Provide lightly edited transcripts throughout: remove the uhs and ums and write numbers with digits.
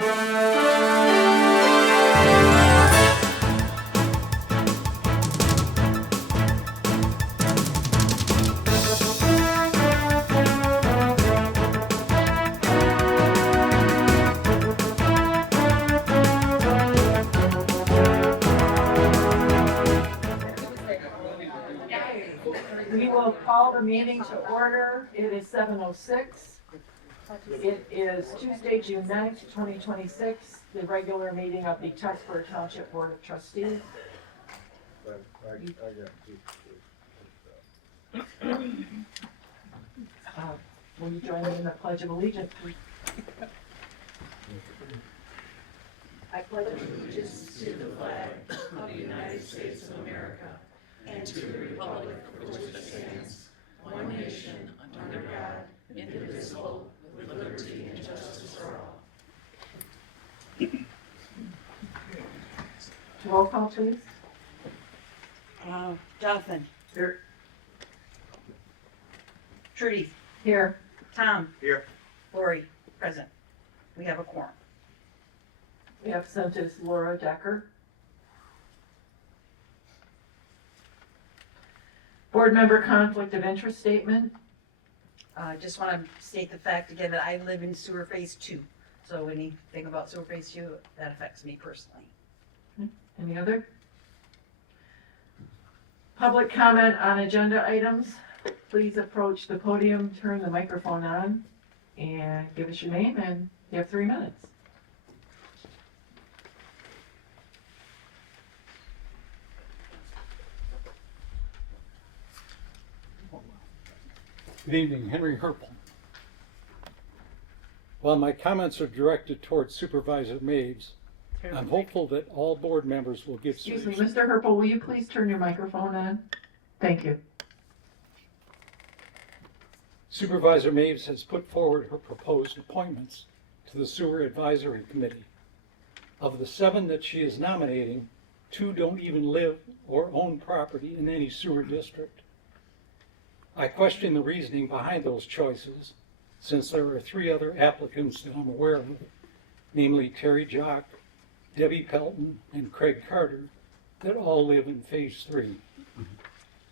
We will call the meeting to order. It is 7:06. It is Tuesday, June 9th, 2026, the regular meeting of the Tuscarora Township Board of Trustees. Will you join me in the Pledge of Allegiance, please? I pledge allegiance to the flag of the United States of America and to the republic for which it stands, one nation, under God, indivisible, with liberty and justice for all. Roll call, please. Jonathan. Here. Trudy. Here. Tom. Here. Lori. Present. We have a quorum. We have sent is Laura Decker. Board member conflict of interest statement. Just want to state the fact again that I live in sewer phase 2. So anything about sewer phase 2, that affects me personally. Any other? Public comment on agenda items. Please approach the podium, turn the microphone on, and give us your name, and you have 3 minutes. Good evening, Henry Herpel. While my comments are directed towards Supervisor Maves, I'm hopeful that all board members will give Excuse me, service. Mr. Herpel, will you please turn your microphone on? Thank you. Supervisor Maves has put forward her proposed appointments to the Sewer Advisory Committee. Of the 7 that she is nominating, 2 don't even live or own property in any sewer district. I question the reasoning behind those choices, since there are 3 other applicants that I'm aware of, namely Terry Jock, Debbie Pelton, and Craig Carter, that all live in Phase 3.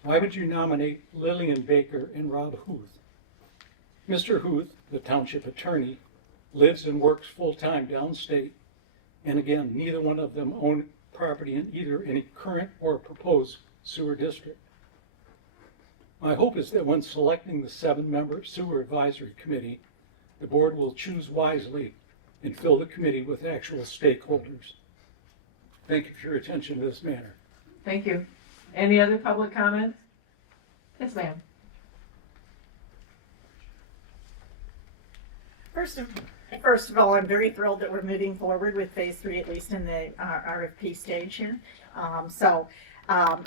Why would you nominate Lillian Baker and Rob Huth? Mr. Huth, the township attorney, lives and works full-time downstate, and again, neither one of them own property in either any current or proposed sewer district. My hope is that when selecting the 7-member Sewer Advisory Committee, the board will choose wisely and fill the committee with actual stakeholders. Thank you for your attention to this matter. Thank you. Any other public comments? Yes, ma'am. First of all, I'm very thrilled that we're moving forward with phase 3, at least in the RFP stage here.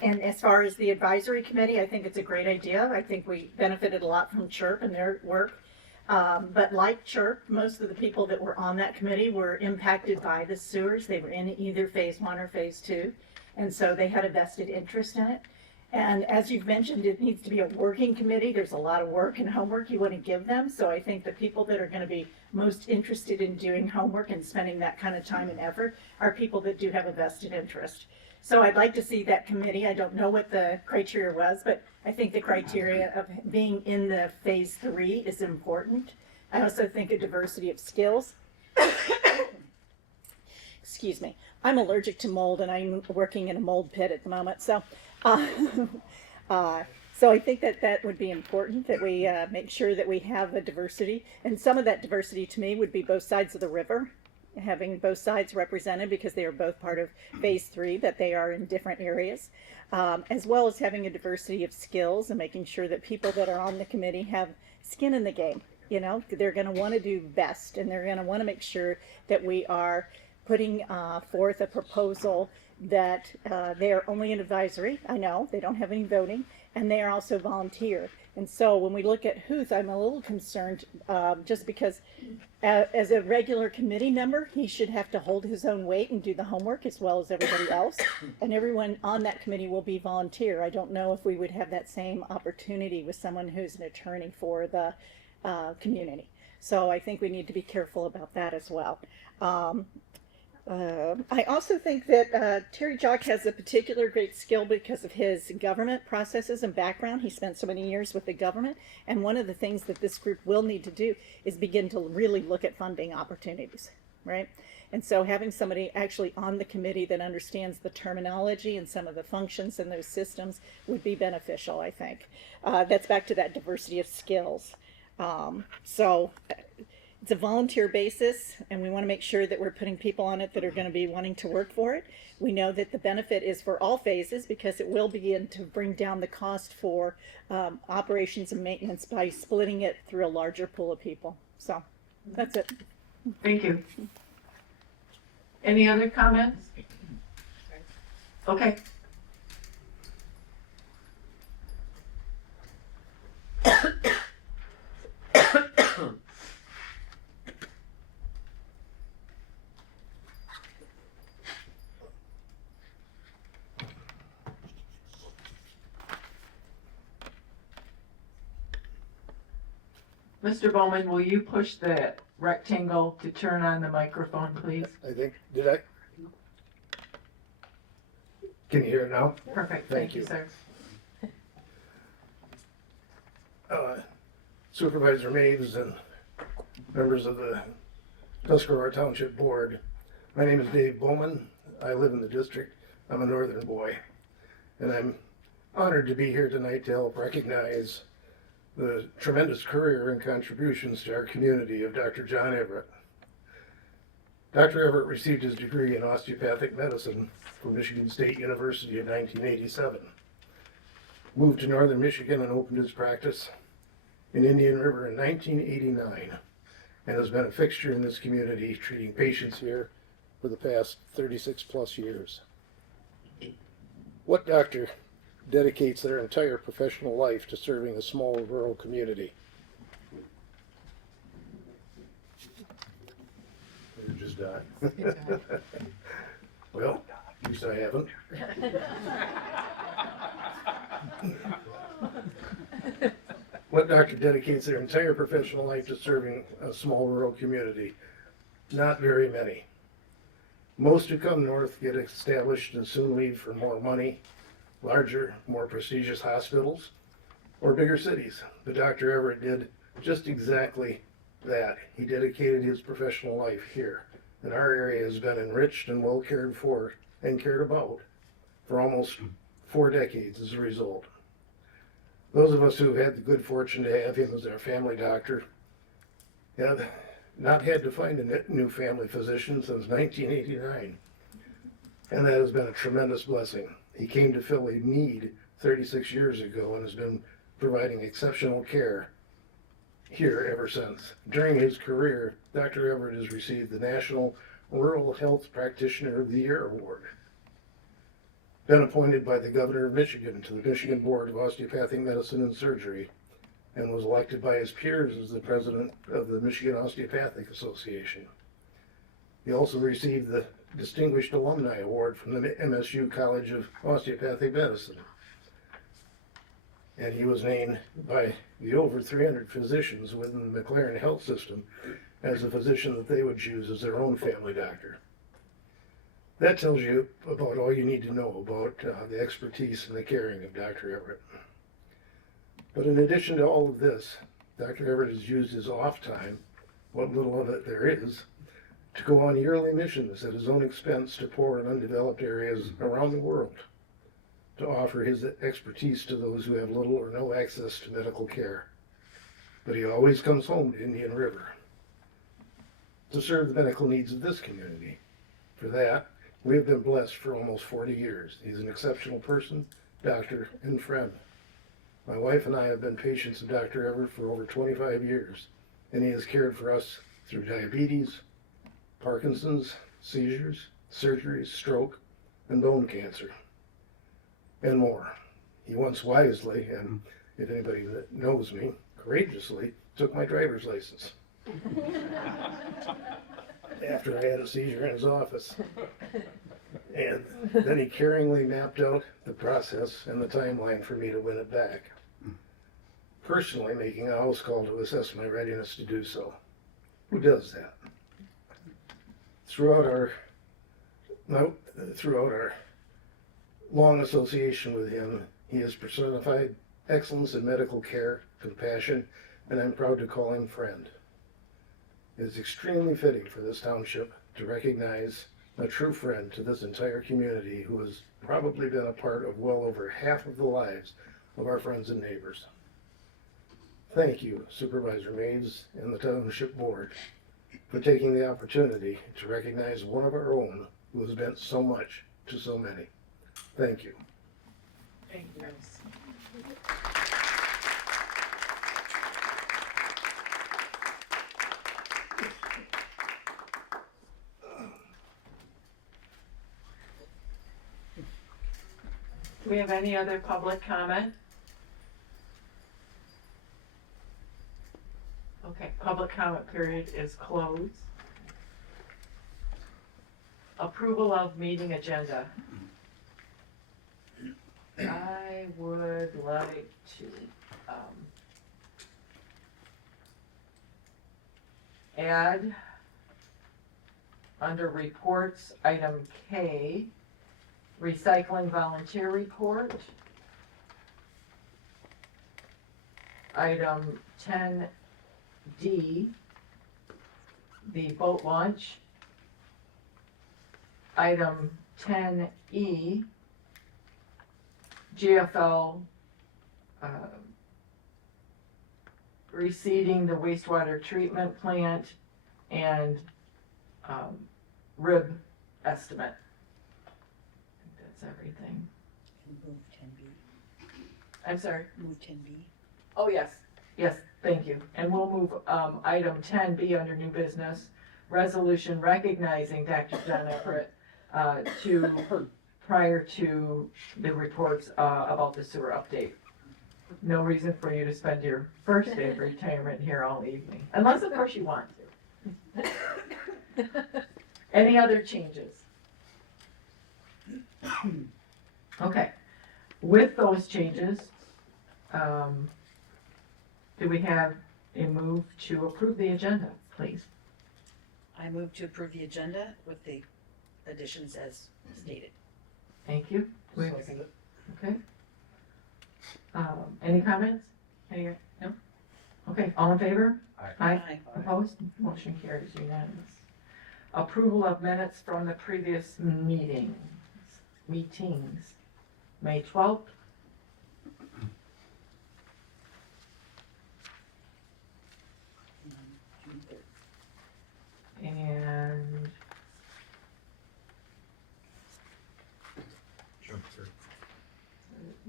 And as far as the advisory committee, I think it's a great idea. I think we benefited a lot from CHIRP and their work. But like CHIRP, most of the people that were on that committee were impacted by the sewers. They were in either phase 1 or phase 2. And so they had a vested interest in it. And as you've mentioned, it needs to be a working committee. There's a lot of work and homework you want to give them. So I think the people that are going to be most interested in doing homework and spending that kind of time and effort are people that do have a vested interest. So I'd like to see that committee. I don't know what the criteria was, but I think the criteria of being in the phase 3 is important. I also think a diversity of skills. Excuse me. I'm allergic to mold and I'm working in a mold pit at the moment. So I think that would be important, that we make sure that we have a diversity. And some of that diversity to me would be both sides of the river, having both sides represented because they are both part of phase 3, that they are in different areas, as well as having a diversity of skills and making sure that people that are on the committee have skin in the game. You know, they're going to want to do best, and they're going to want to make sure that we are putting forth a proposal that they are only an advisory. I know they don't have any voting, and they are also volunteer. And so when we look at Huth, I'm a little concerned just because as a regular committee member, he should have to hold his own weight and do the homework as well as everybody else. And everyone on that committee will be volunteer. I don't know if we would have that same opportunity with someone who's an attorney for the community. So I think we need to be careful about that as well. I also think that Terry Jock has a particular great skill because of his government processes and background. He spent so many years with the government, and one of the things that this group will need to do is begin to really look at funding opportunities, right? And so having somebody actually on the committee that understands the terminology and some of the functions in those systems would be beneficial, I think. That's back to that diversity of skills. So it's a volunteer basis, and we want to make sure that we're putting people on it that are going to be wanting to work for it. We know that the benefit is for all phases because it will begin to bring down the cost for operations and maintenance by splitting it through a larger pool of people. So that's it. Thank you. Any other comments? Okay. Mr. Bowman, will you push the rectangle to turn on the microphone, please? I think, did I? Can you hear it now? Perfect, Thank thank you, you. sir. Supervisor Maves and members of the Tuscarora Township Board. My name is Dave Bowman. I live in the district. I'm a northern boy. And I'm honored to be here tonight to help recognize the tremendous career and contributions to our community of Dr. John Everett. Dr. Everett received his degree in osteopathic medicine from Michigan State University in 1987. Moved to northern Michigan and opened his practice in Indian River in 1989 and has been a fixture in this community, treating patients here for the past 36 plus years. What doctor dedicates their entire professional life to serving a small rural community? You're just dying. Well, at least I haven't. What doctor dedicates their entire professional life to serving a small rural community? Not very many. Most who come north get established and soon leave for more money, larger, more prestigious hospitals, or bigger cities. But Dr. Everett did just exactly that. He dedicated his professional life here. And our area has been enriched and well cared for and cared about for almost 4 decades as a result. Those of us who have had the good fortune to have him as our family doctor have not had to find a new family physician since 1989. And that has been a tremendous blessing. He came to fill a need 36 years ago and has been providing exceptional care here ever since. During his career, Dr. Everett has received the National Rural Health Practitioner of the Year Award. Been appointed by the Governor of Michigan to the Michigan Board of Osteopathic Medicine and Surgery, and was elected by his peers as the president of the Michigan Osteopathic Association. He also received the Distinguished Alumni Award from the MSU College of Osteopathic Medicine. And he was named by the over 300 physicians within the McLaren Health System as a physician that they would choose as their own family doctor. That tells you about all you need to know about the expertise and the caring of Dr. Everett. But in addition to all of this, Dr. Everett has used his off time, what little of it there is, to go on yearly missions at his own expense to poor and undeveloped areas around the world, to offer his expertise to those who have little or no access to medical care. But he always comes home to Indian River to serve the medical needs of this community. For that, we have been blessed for almost 40 years. He's an exceptional person, doctor, and friend. My wife and I have been patients of Dr. Everett for over 25 years, and he has cared for us through diabetes, Parkinson's, seizures, surgeries, stroke, and bone cancer, and more. He once wisely, and if anybody that knows me, courageously, took my driver's license after I had a seizure in his office. And then he caringly mapped out the process and the timeline for me to win it back, personally making a house call to assess my readiness to do so. who does that. Throughout our long association with him, he has personified excellence in medical care, compassion, and I'm proud to call him friend. It is extremely fitting for this township to recognize a true friend to this entire community who has probably been a part of well over half of the lives of our friends and neighbors. Thank you, Supervisor Maids and the Township Board, for taking the opportunity to recognize one of our own who has meant so much to so many. Thank you. Thank you. Do we have any other public comment? Okay, public comment period is closed. Approval of meeting agenda. I would like to, add under reports, item K, recycling volunteer report. Item 10D, the boat launch. Item 10E, GFL reseeding the wastewater treatment plant and RIB estimate. I think that's everything. Move 10B. I'm sorry. Move 10B. Oh, yes, thank you. And we'll move item 10B under new business, resolution recognizing Dr. John Everett prior to the reports about the sewer update. No reason for you to spend your first day of retirement here all evening, unless of course you want to. Any other changes? Okay, with those changes, do we have a move to approve the agenda, please? I move to approve the agenda with the additions as stated. Thank you. Okay. Any comments? No? Okay, all in favor? Aye. Opposed? Motion carries unanimous. Approval of minutes from the previous meetings, May 12th. And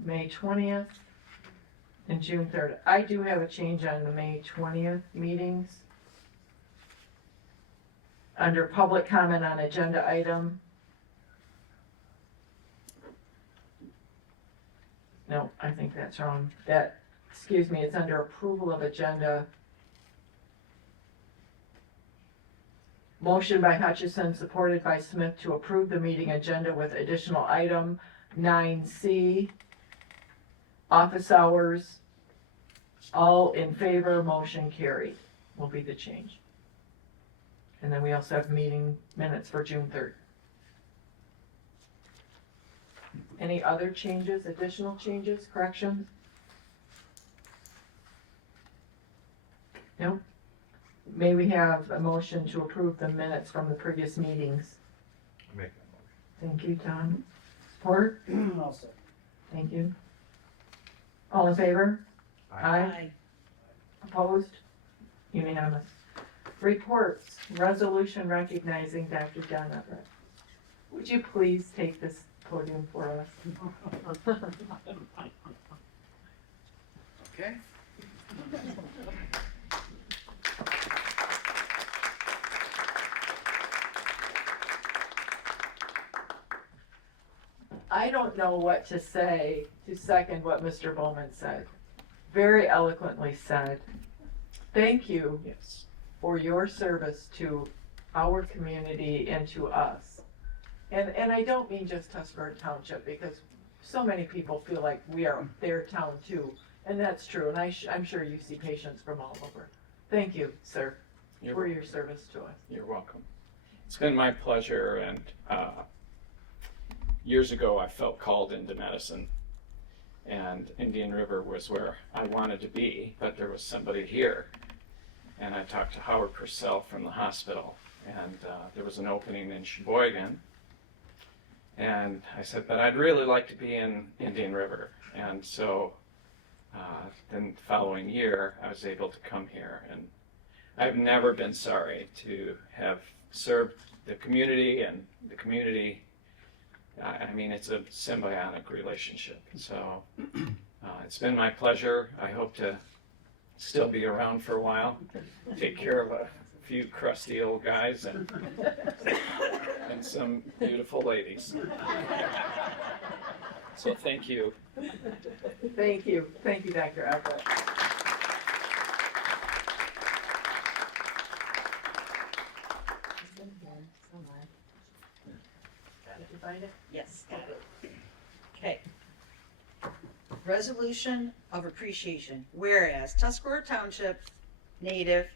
May 20th and June 3rd. I do have a change on the May 20th meetings. Under public comment on agenda item. No, I think that's wrong. Excuse me, it's under approval of agenda. Motion by Hutchison, supported by Smith, to approve the meeting agenda with additional item 9C. Office hours, all in favor, motion carried, will be the change. And then we also have meeting minutes for June 3rd. Any other changes, additional changes, corrections? No? May we have a motion to approve the minutes from the previous meetings? Make that Thank you, Tom. Support? I'll second. Thank you. All in favor? Aye. Opposed? Unanimous. Reports, resolution recognizing Dr. John Everett. Would you please take this podium for us? Okay. I don't know what to say to second what Mr. Bowman said. Very eloquently said. Thank you Yes. for your service to our community and to us. And I don't mean just Tuscarora Township, because so many people feel like we are their town too, and that's true, and I'm sure you see patients from all over. Thank you, sir. for your service to us. You're welcome. It's been my pleasure, and years ago I felt called into medicine, and Indian River was where I wanted to be, but there was somebody here. And I talked to Howard Purcell from the hospital, and there was an opening in Sheboygan. And I said, but I'd really like to be in Indian River. And so then the following year, I was able to come here. And I've never been sorry to have served the community, and the community, I mean, it's a symbiotic relationship. So it's been my pleasure. I hope to still be around for a while, take care of a few crusty old guys and some beautiful ladies. So thank you. Thank you, Dr. Everett. Did you find it? Yes. Okay. Resolution of appreciation. Whereas Tuscarora Township native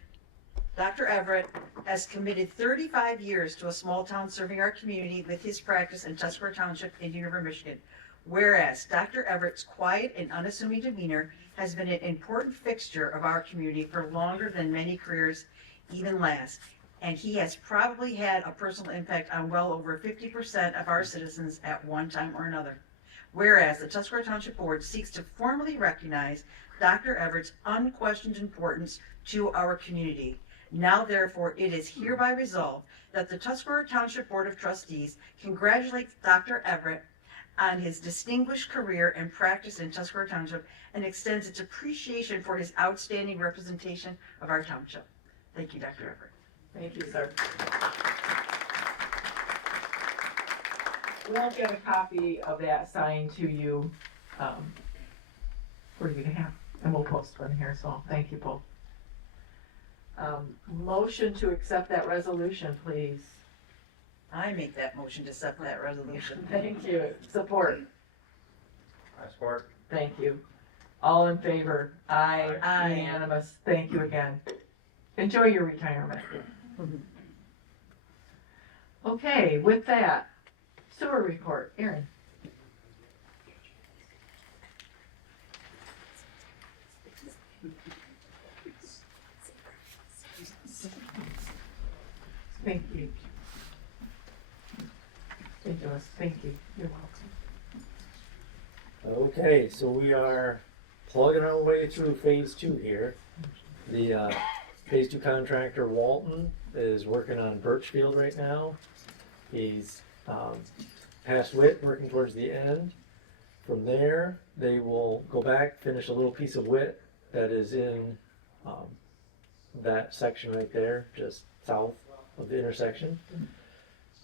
Dr. Everett has committed 35 years to a small town serving our community with his practice in Tuscarora Township, Indian River, Michigan. Whereas Dr. Everett's quiet and unassuming demeanor has been an important fixture of our community for longer than many careers even last, and he has probably had a personal impact on well over 50% of our citizens at one time or another. Whereas the Tuscarora Township Board seeks to formally recognize Dr. Everett's unquestioned importance to our community. Now therefore it is hereby resolved that the Tuscarora Township Board of Trustees congratulates Dr. Everett on his distinguished career and practice in Tuscarora Township and extends its appreciation for his outstanding representation of our township. Thank you, Dr. Everett. Thank you, sir. We'll get a copy of that signed to you, for you to have, and we'll post one here, so thank you both. Motion to accept that resolution, please. I make that motion to accept that resolution. Thank you. Support. I support. Thank you. All in favor? Aye. Aye. Unanimous. Thank you again. Enjoy your retirement. Okay, with that, sewer report. Erin. Thank you. Ridiculous. Thank you. You're welcome. Okay, so we are plugging our way through phase 2 here. The phase 2 contractor Walton is working on Birchfield right now. He's past Witt, working towards the end. From there, they will go back, finish a little piece of Witt that is in that section right there, just south of the intersection.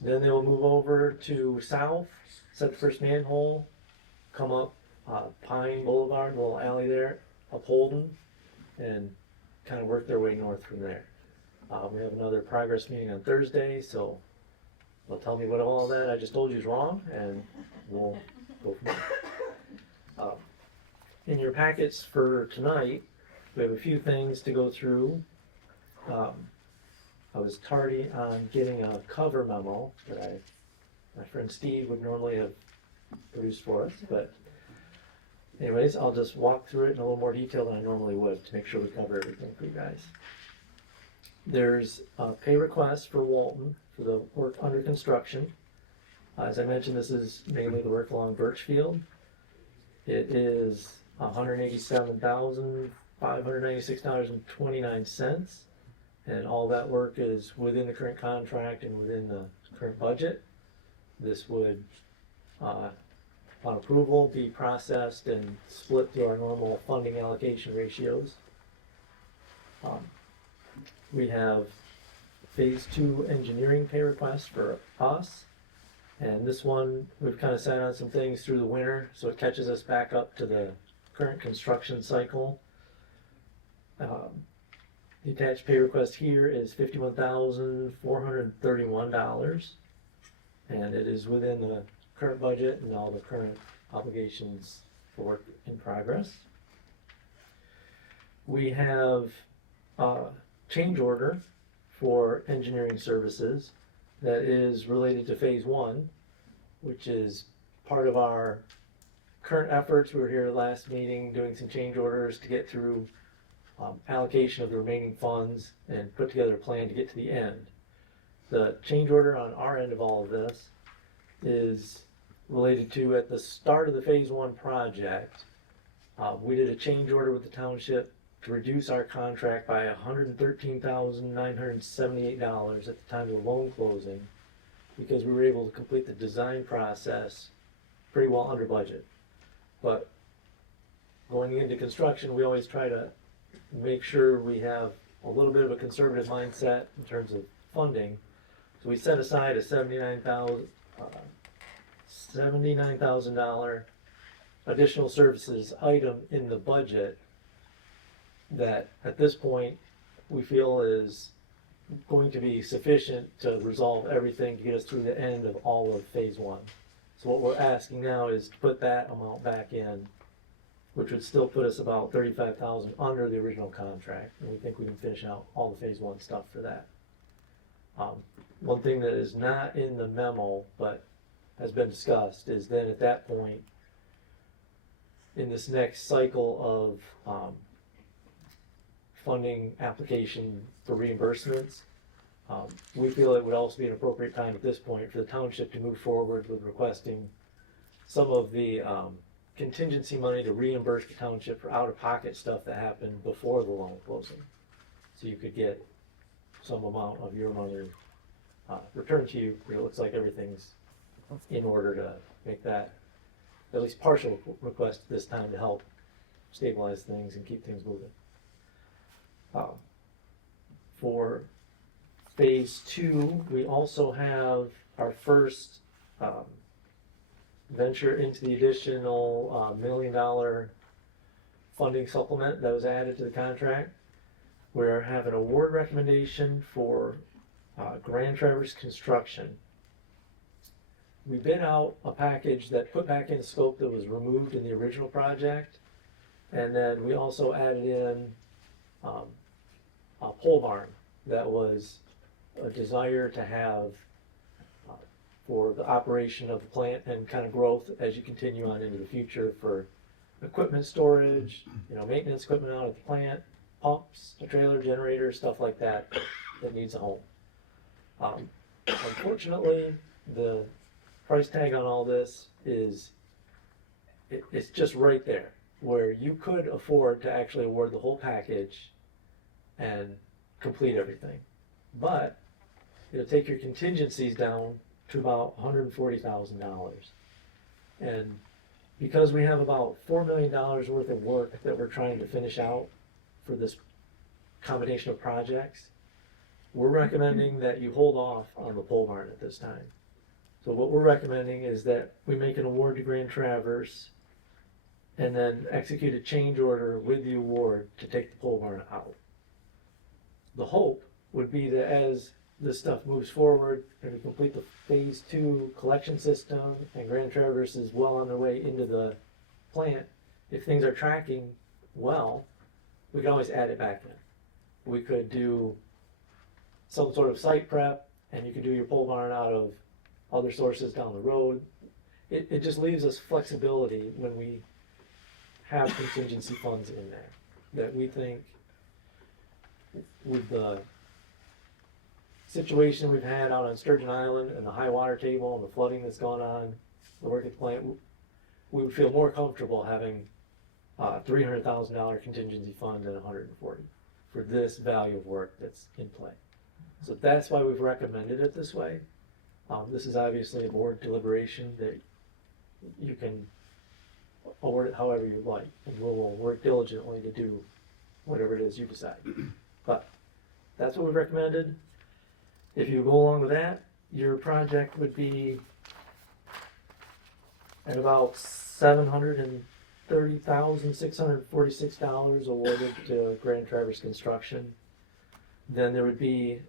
Then they will move over to south, set the first manhole, come up Pine Boulevard, little alley there, up Holden, and kind of work their way north from there. We have another progress meeting on Thursday, so they'll tell me what all that I just told you is wrong, and we'll go from there. In your packets for tonight, we have a few things to go through. I was tardy on getting a cover memo that my friend Steve would normally have produced for us, but anyways, I'll just walk through it in a little more detail than I normally would to make sure we cover everything for you guys. There's a pay request for Walton for the work under construction. As I mentioned, this is mainly the work along Birchfield. It is $187,596.29, and all that work is within the current contract and within the current budget. This would, upon approval, be processed and split through our normal funding allocation ratios. We have phase 2 engineering pay request for us. And this one, we've kind of sat on some things through the winter, so it catches us back up to the current construction cycle. The attached pay request here is $51,431, and it is within the current budget and all the current obligations for work in progress. We have a change order for engineering services that is related to phase one, which is part of our current efforts. We were here last meeting doing some change orders to get through allocation of the remaining funds and put together a plan to get to the end. The change order on our end of all of this is related to, at the start of the phase one project, we did a change order with the township to reduce our contract by $113,978 at the time of the loan closing, because we were able to complete the design process pretty well under budget. But going into construction, we always try to make sure we have a little bit of a conservative mindset in terms of funding. So we set aside a $79,000 additional services item in the budget that at this point we feel is going to be sufficient to resolve everything to get us through the end of all of phase one. So what we're asking now is to put that amount back in, which would still put us about $35,000 under the original contract, and we think we can finish out all the phase one stuff for that. One thing that is not in the memo but has been discussed is then at that point, in this next cycle of funding application for reimbursements, we feel it would also be an appropriate time at this point for the township to move forward with requesting some of the contingency money to reimburse the township for out-of-pocket stuff that happened before the loan closing. So you could get some amount of your money returned to you. It looks like everything's in order to make that at least partial request this time to help stabilize things and keep things moving. For phase two, we also have our first venture into the additional $1 million funding supplement that was added to the contract. We have an award recommendation for Grand Traverse Construction. We bid out a package that put back in scope that was removed in the original project, and then we also added in a pole barn that was a desire to have for the operation of the plant and kind of growth as you continue on into the future for equipment storage, maintenance equipment out at the plant, pumps, a trailer, generator, stuff like that that needs a home. Unfortunately, the price tag on all this is, it's just right there, where you could afford to actually award the whole package and complete everything. But it'll take your contingencies down to about $140,000. And because we have about $4 million worth of work that we're trying to finish out for this combination of projects, we're recommending that you hold off on the pole barn at this time. So what we're recommending is that we make an award to Grand Traverse and then execute a change order with the award to take the pole barn out. The hope would be that as this stuff moves forward and we complete the phase two collection system and Grand Traverse is well on their way into the plant, if things are tracking well, we can always add it back in. We could do some sort of site prep, and you could do your pole barn out of other sources down the road. It just leaves us flexibility when we have contingency funds in there that we think, with the situation we've had out on Sturgeon Island and the high water table and the flooding that's gone on, the work at the plant, we would feel more comfortable having $300,000 contingency fund than $140,000 for this value of work that's in play. So that's why we've recommended it this way. This is obviously a board deliberation that you can award it however you like, and we'll work diligently to do whatever it is you decide. But that's what we recommended. If you go along with that, your project would be at about $730,646 awarded to Grand Traverse Construction. Then there would be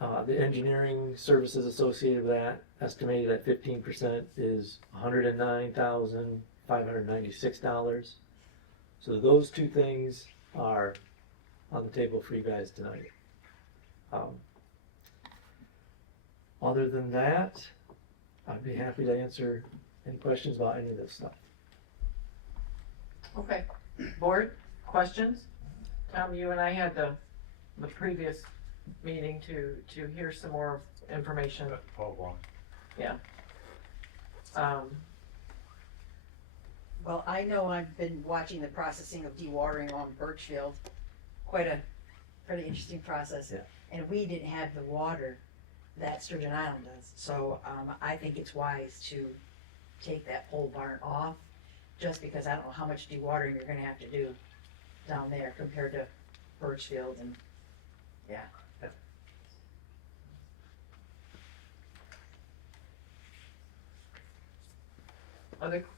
the engineering services associated with that, estimated at 15%, is $109,596. So those two things are on the table for you guys tonight. Other than that, I'd be happy to answer any questions about any of this stuff. Okay, board, questions? Tom, you and I had the previous meeting to hear some more information. Well, I know I've been watching the processing of dewatering on Birchfield, quite a pretty interesting process. Yeah. And we didn't have the water that Sturgeon Island does, so, I think it's wise to take that pole barn off, just because I don't know how much dewatering you're gonna have to do down there compared to Birchfield and, yeah.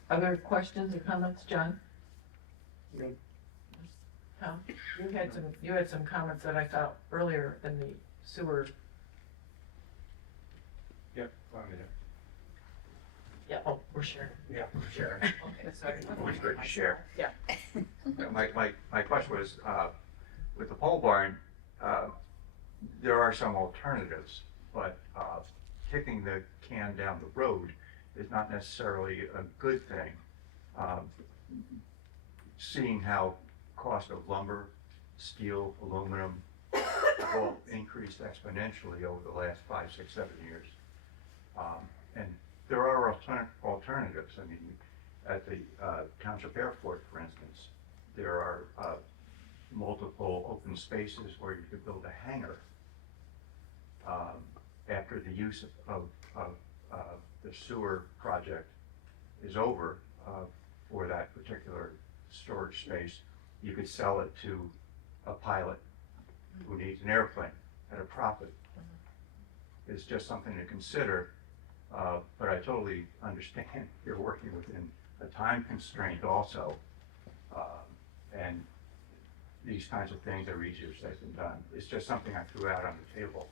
Other questions or comments, John? Tom, you had some comments that I thought earlier in the sewer. Yep, want me to? Yeah, oh, we're sharing. Yeah, sure. Okay, sorry. Always good to share. Yeah. My question was, with the pole barn, there are some alternatives, but kicking the can down the road is not necessarily a good thing. Seeing how cost of lumber, steel, aluminum have all increased exponentially over the last 5, 6, 7 years. And there are alternatives. I mean, at the Township Airport, for instance, there are multiple open spaces where you could build a hangar after the use of the sewer project is over for that particular storage space. You could sell it to a pilot who needs an airplane at a profit. It's just something to consider, but I totally understand you're working within a time constraint also. And these kinds of things are easier said than done. It's just something I threw out on the table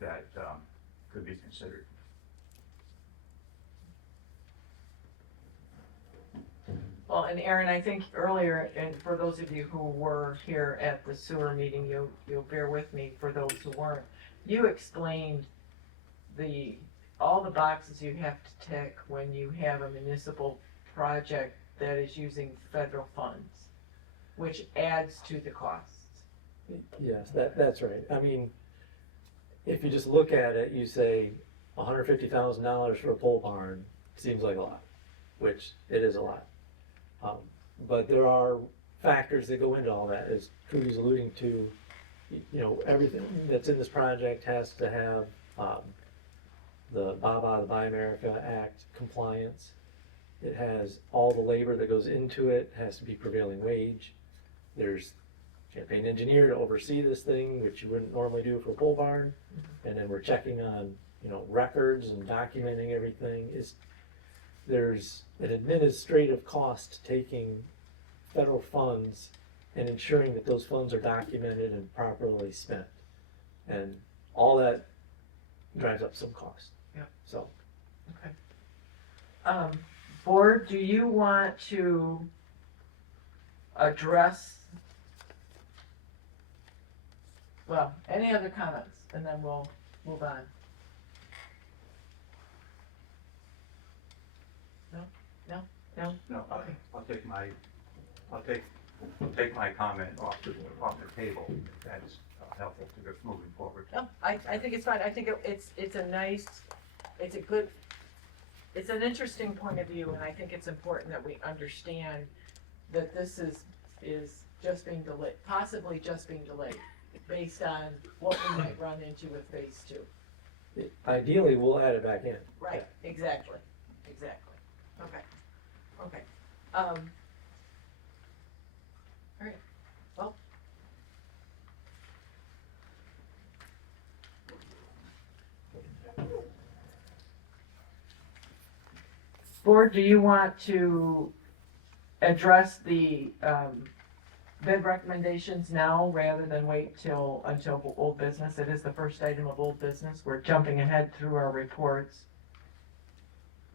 that could be considered. Well, and Aaron, I think earlier, and for those of you who were here at the sewer meeting, you'll bear with me for those who weren't. You explained all the boxes you have to tick when you have a municipal project that is using federal funds, which adds to the costs. Yes, that's right. I mean, if you just look at it, you say $150,000 for a pole barn seems like a lot, which it is a lot. But there are factors that go into all that, as Trudy's alluding to. You know, everything that's in this project has to have the BABA, the Buy America Act compliance. It has all the labor that goes into it, has to be prevailing wage. There's campaign engineer to oversee this thing, which you wouldn't normally do for a pole barn. And then we're checking on, you know, records and documenting everything. There's an administrative cost to taking federal funds and ensuring that those funds are documented and properly spent. And all that drives up some cost. Yeah. So. Okay. Board, do you want to address, well, any other comments, and then we'll move on. No? No, Okay. I'll take my comment off the table. That's helpful to get moving forward. No, I think it's fine. I think it's a nice, it's a good, it's an interesting point of view, and I think it's important that we understand that this is just being delayed, possibly just being delayed, based on what we might run into with phase 2. Ideally, we'll add it back in. Right, exactly. Okay. All right, well. Board, do you want to address the bid recommendations now rather than wait until old business? It is the first item of old business. We're jumping ahead through our reports.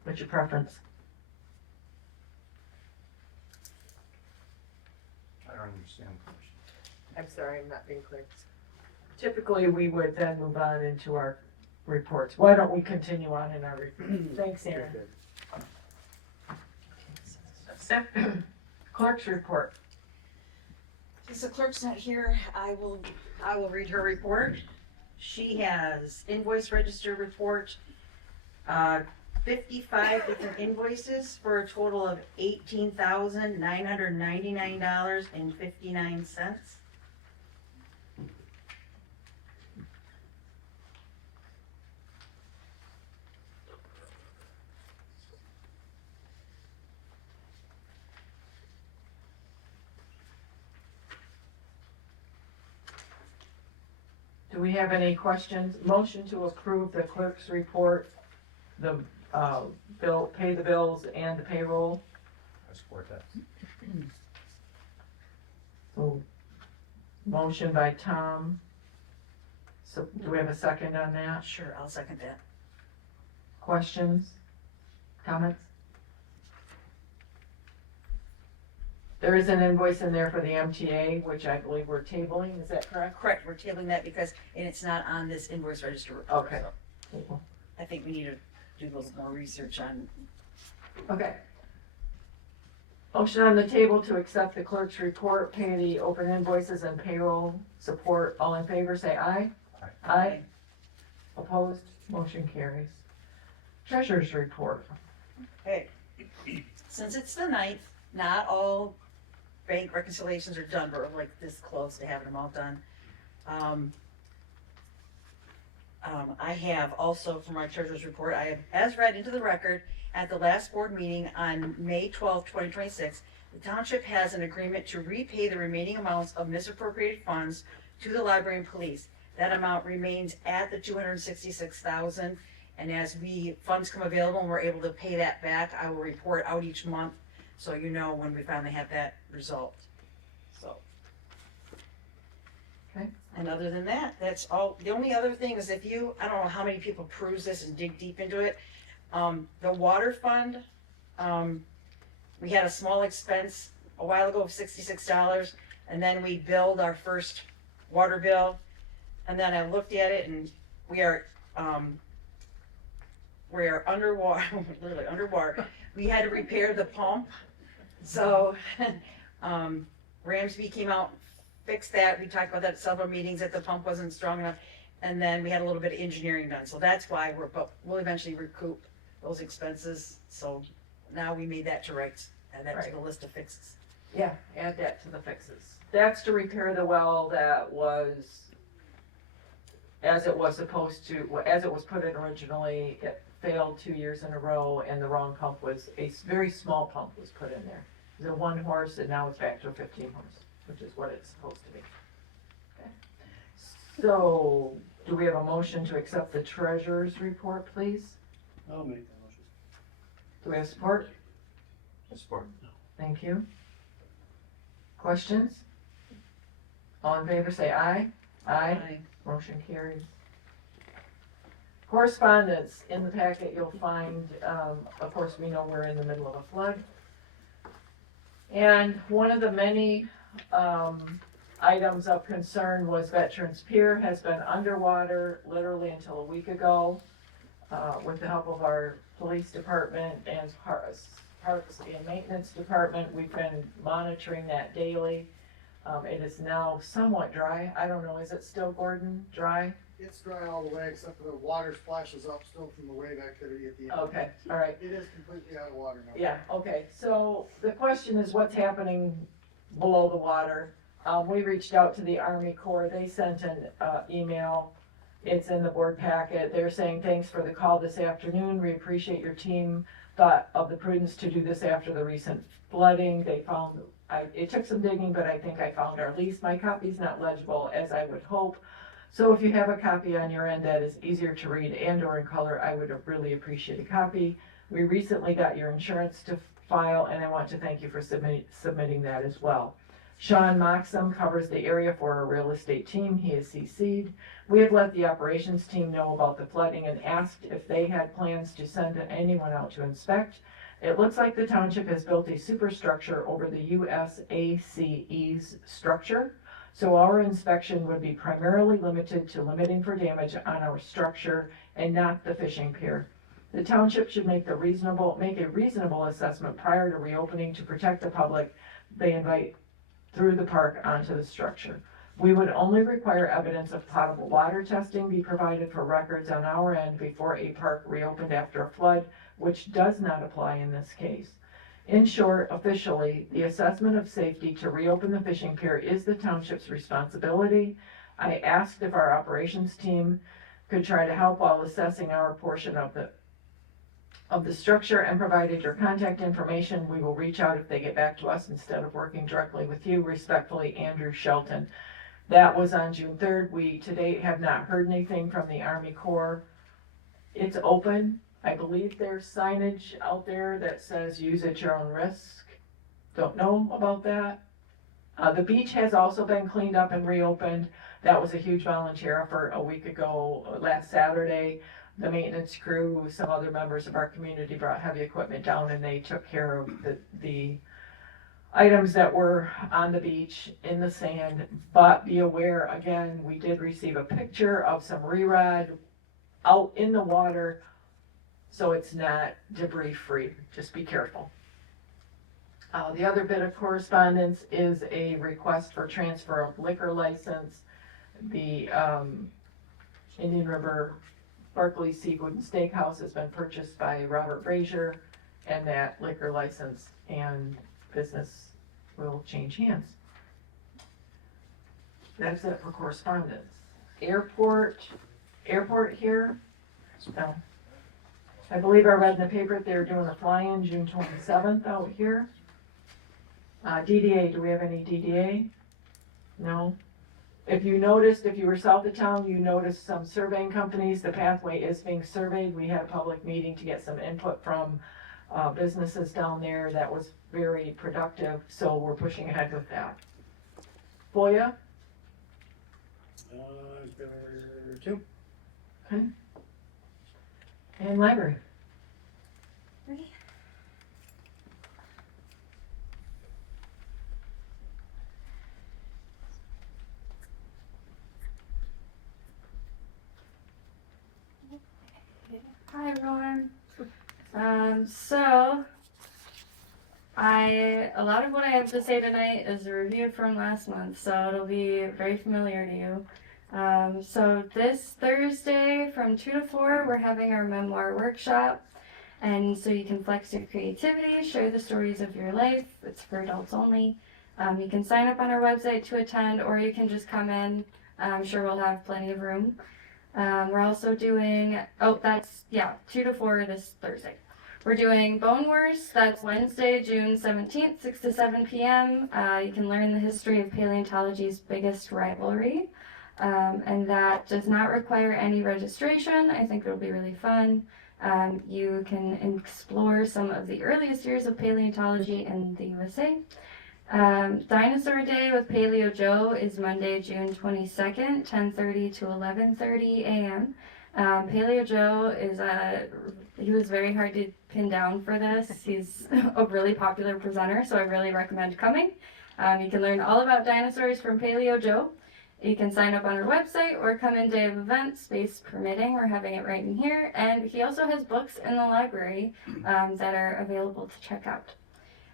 What's your preference? I don't understand the question. I'm sorry, I'm not being clear. Typically, we would then move on into our reports. Why don't we continue on in our report? Thanks, Aaron. Clerk's report. Since the clerk's not here, I will read her report. She has invoice register report, 55 different invoices for a total of $18,999.59. Do we have any questions? Motion to approve the clerk's report, the bill, pay the bills and the payroll. I support that. So, motion by Tom. So, do we have a second on that? Sure, I'll second that. Questions? Comments? There is an invoice in there for the MTA, which I believe we're tabling, is that correct? Correct, we're tabling that because, and it's not on this invoice register report. Okay. So I think we need to do a little more research on, Okay. Motion on the table to accept the clerk's report, pay the open invoices and payroll support. All in favor, say aye. Aye. Aye. Opposed? Motion carries. Treasurer's report. hey, since it's the 9th, not all bank reconciliations are done, but we're like this close to having them all done. I have also from our treasurer's report, I have, as read into the record, at the last board meeting on May 12, 2026, the township has an agreement to repay the remaining amounts of misappropriated funds to the library and police. That amount remains at the $266,000, and as funds come available and we're able to pay that back, I will report out each month, so you know when we finally have that resolved. So. Okay. And other than that, that's all. The only other thing is if you, I don't know how many people peruse this and dig deep into it. The water fund, we had a small expense a while ago of $66, and then we billed our first water bill, and then I looked at it and we are underwater, literally underwater. We had to repair the pump, so Ramsby came out, fixed that. We talked about that at several meetings, that the pump wasn't strong enough, and then we had a little bit of engineering done, so that's why but we'll eventually recoup those expenses. So now we made that to rights, add that to the list of fixes. Yeah, add that to the fixes. That's to repair the well that was, as it was supposed to, as it was put in originally. It failed 2 years in a row, and the wrong pump was, a very small pump was put in there. It was a 1 horse, and now it's back to a 15 horse, which is what it's supposed to be. Okay. So, do we have a motion to accept the treasurer's report, please? I'll make that motion. Do we have support? I support. Thank you. Questions? All in favor, say aye. Aye. Motion carries. Correspondence, in the packet you'll find, of course, we know we're in the middle of a flood. And one of the many items of concern was Veterans Pier has been underwater literally until a week ago. With the help of our police department and parks and maintenance department, we've been monitoring that daily. It is now somewhat dry. I don't know, is it still, Gordon, dry? It's dry all the way except for the water splashes up still from the wave activity at the end. Okay, all right. It is completely out of water now. Yeah, okay, so the question is what's happening below the water? We reached out to the Army Corps. They sent an email. It's in the board packet. They're saying, thanks for the call this afternoon. We appreciate your team thought of the prudence to do this after the recent flooding. They found, it took some digging, but I think I found our lease. My copy's not legible as I would hope. So if you have a copy on your end that is easier to read and or in color, I would really appreciate a copy. We recently got your insurance to file, and I want to thank you for submitting that as well. Sean Moxham covers the area for our real estate team. He is CC'd. We have let the operations team know about the flooding and asked if they had plans to send anyone out to inspect. It looks like the township has built a superstructure over the USACE's structure. So our inspection would be primarily limited to limiting for damage on our structure and not the fishing pier. The township should make a reasonable assessment prior to reopening to protect the public they invite through the park onto the structure. We would only require evidence of potable water testing be provided for records on our end before a park reopened after a flood, which does not apply in this case. In short, officially, the assessment of safety to reopen the fishing pier is the township's responsibility. I asked if our operations team could try to help while assessing our portion of the structure and provided your contact information. We will reach out if they get back to us instead of working directly with you. Respectfully, Andrew Shelton. That was on June 3rd. We to date have not heard anything from the Army Corps. It's open. I believe there's signage out there that says use at your own risk. Don't know about that. The beach has also been cleaned up and reopened. That was a huge volunteer effort a week ago, last Saturday. The maintenance crew, some other members of our community brought heavy equipment down and they took care of the items that were on the beach in the sand. But be aware, again, we did receive a picture of some re-rod out in the water, so it's not debris free. Just be careful. The other bit of correspondence is a request for transfer of liquor license. The Indian River Barkley Seafood and Steakhouse has been purchased by Robert Brazier, and that liquor license and business will change hands. That's it for correspondence. Airport here. No. I believe I read in the paper they're doing a fly-in June 27th out here. DDA, do we have any DDA? No. If you were south of town, you noticed some surveying companies. The pathway is being surveyed. We had a public meeting to get some input from businesses down there. That was very productive, so we're pushing ahead with that. FOIA? There are 2. Okay. And library? Hi everyone. So a lot of what I have to say tonight is a review from last month, so it'll be very familiar to you. So this Thursday from 2 to 4, we're having our memoir workshop, and so you can flex your creativity, share the stories of your life. It's for adults only. You can sign up on our website to attend, or you can just come in. I'm sure we'll have plenty of room. We're also doing, 2 to 4 this Thursday. We're doing Bone Wars. That's Wednesday, June 17th, 6 to 7 p.m. You can learn the history of paleontology's biggest rivalry. And that does not require any registration. I think it'll be really fun. You can explore some of the earliest years of paleontology in the USA. Dinosaur Day with Paleo Joe is Monday, June 22nd, 10:30 to 11:30 a.m. Paleo Joe he was very hard to pin down for this. He's a really popular presenter, so I really recommend coming. You can learn all about dinosaurs from Paleo Joe. You can sign up on our website or come in day of event, space permitting. We're having it right in here. And he also has books in the library that are available to check out.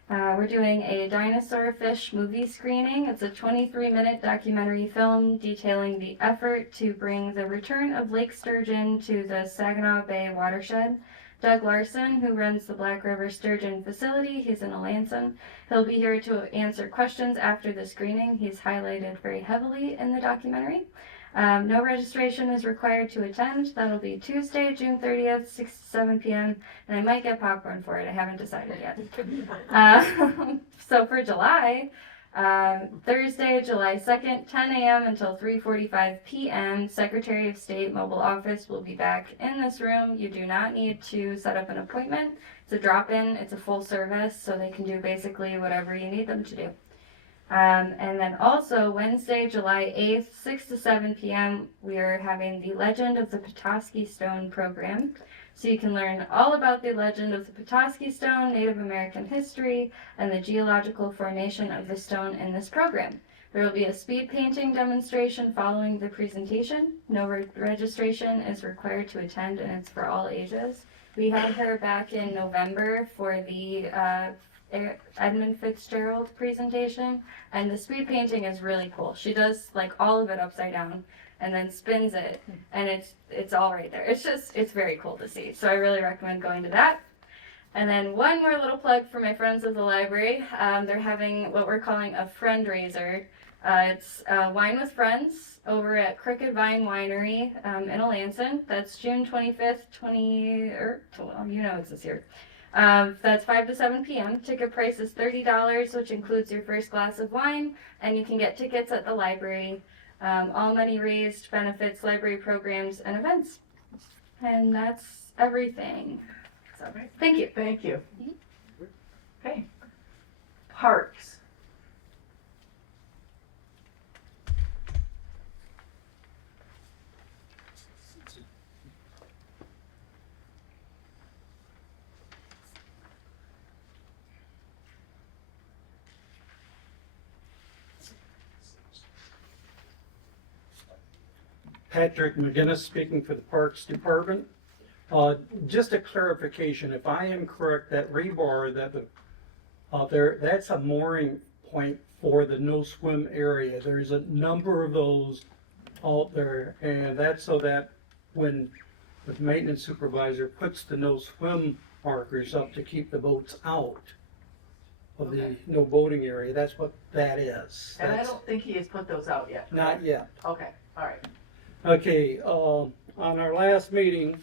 We're doing a dinosaur fish movie screening. It's a 23-minute documentary film detailing the effort to bring the return of lake sturgeon to the Saginaw Bay watershed. Doug Larson, who runs the Black River Sturgeon facility, he's in Alanson. He'll be here to answer questions after the screening. He's highlighted very heavily in the documentary. No registration is required to attend. That'll be Tuesday, June 30th, 6 to 7 p.m. And I might get popcorn for it. I haven't decided yet. So for July, Thursday, July 2nd, 10 a.m. until 3:45 p.m. Secretary of State mobile office will be back in this room. You do not need to set up an appointment. It's a drop-in. It's a full service, so they can do basically whatever you need them to do. And then also Wednesday, July 8th, 6 to 7 p.m., we are having the Legend of the Petoskey Stone program. So you can learn all about the legend of the Petoskey Stone, Native American history, and the geological formation of the stone in this program. There will be a speed painting demonstration following the presentation. No registration is required to attend, and it's for all ages. We had her back in November for the Edmund Fitzgerald presentation, and the speed painting is really cool. She does like all of it upside down and then spins it, and it's all right there. It's very cool to see. So I really recommend going to that. And then one more little plug for my friends at the library. They're having what we're calling a friend raiser. It's Wine with Friends over at Crooked Vine Winery in Alanson. That's June 25th, it's this year. That's 5 to 7 p.m. Ticket price is $30, which includes your first glass of wine, and you can get tickets at the library. All money raised benefits library programs and events. And that's everything. So, thank you. Thank you. Okay. Parks. Patrick McGinnis speaking for the Parks Department. Just a clarification, if I am correct, that rebar out there, that's a mooring point for the no swim area. There's a number of those out there, and that's so that when the maintenance supervisor puts the no swim markers up to keep the boats out of the no boating area, that's what that is. And I don't think he has put those out yet. Not yet. Okay, all right. Okay, on our last meeting,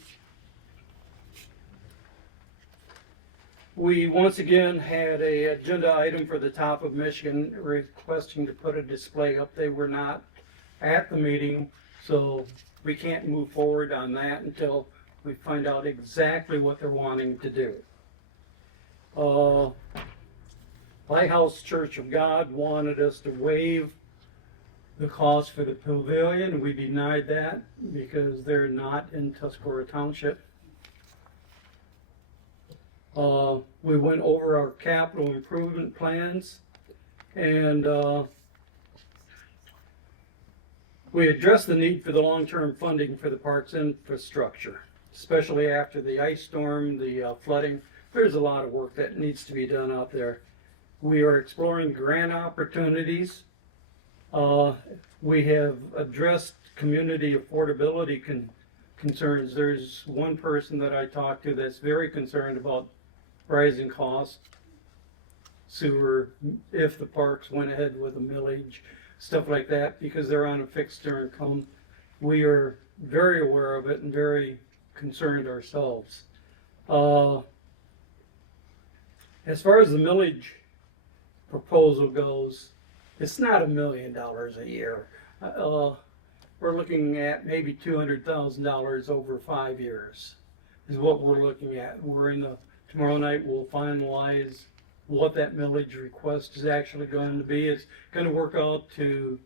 we once again had a agenda item for the top of Michigan requesting to put a display up. They were not at the meeting, so we can't move forward on that until we find out exactly what they're wanting to do. Lighthouse Church of God wanted us to waive the cost for the pavilion. We denied that because they're not in Tuscarora Township. We went over our capital improvement plans, and we addressed the need for the long-term funding for the park's infrastructure, especially after the ice storm, the flooding. There's a lot of work that needs to be done out there. We are exploring grant opportunities. We have addressed community affordability concerns. There's one person that I talked to that's very concerned about rising costs, sewer, if the parks went ahead with a millage, stuff like that, because they're on a fixed income. We are very aware of it and very concerned ourselves. As far as the millage proposal goes, it's not $1 million a year. We're looking at maybe $200,000 over 5 years is what we're looking at. Tomorrow night we'll finalize what that millage request is actually going to be. It's going to work out to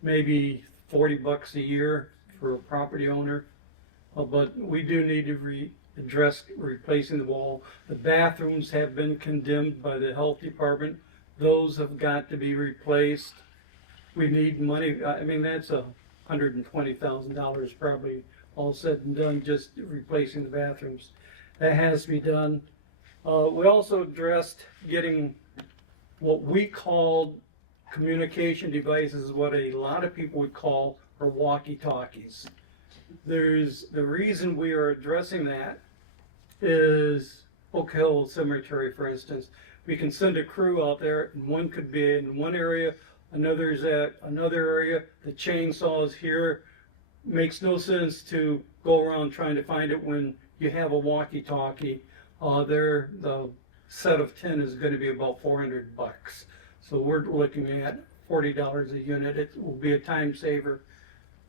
maybe $40 a year for a property owner. But we do need to address replacing the wall. The bathrooms have been condemned by the health department. Those have got to be replaced. We need money. I mean, that's $120,000 probably all said and done, just replacing the bathrooms. That has to be done. We also addressed getting what we called communication devices, what a lot of people would call are walkie-talkies. The reason we are addressing that is Oak Hill Cemetery, for instance. We can send a crew out there, and one could be in one area, another's at another area. The chainsaws here. Makes no sense to go around trying to find it when you have a walkie-talkie. The set of 10 is going to be about $400. So we're looking at $40 a unit. It will be a time saver.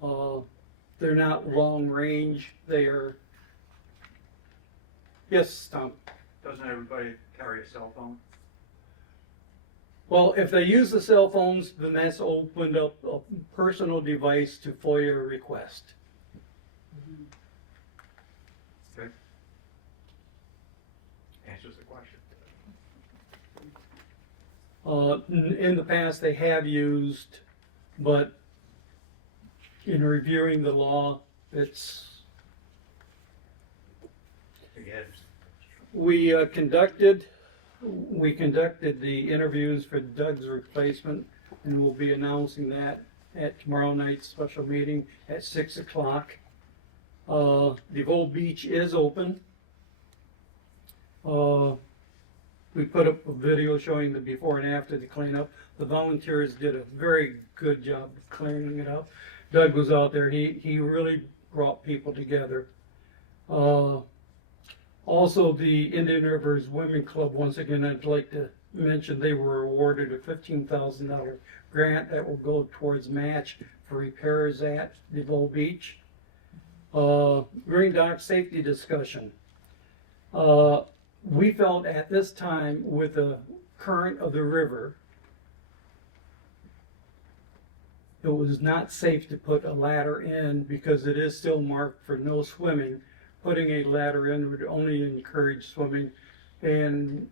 They're not long range. They are. Yes, Tom. Doesn't everybody carry a cell phone? Well, if they use the cell phones, then that's opened up a personal device to FOIA request. Okay. Answers the question. In the past, they have used, but in reviewing the law, Again, we conducted the interviews for Doug's replacement, and we'll be announcing that at tomorrow night's special meeting at 6 o'clock. The old beach is open. We put up a video showing the before and after the cleanup. The volunteers did a very good job of cleaning it up. Doug was out there. He really brought people together. Also, the Indian Rivers Women Club, once again, I'd like to mention they were awarded a $15,000 grant that will go towards match for repairs at DeVoe Beach. Green dock safety discussion. We felt at this time with the current of the river, it was not safe to put a ladder in because it is still marked for no swimming. Putting a ladder in would only encourage swimming, and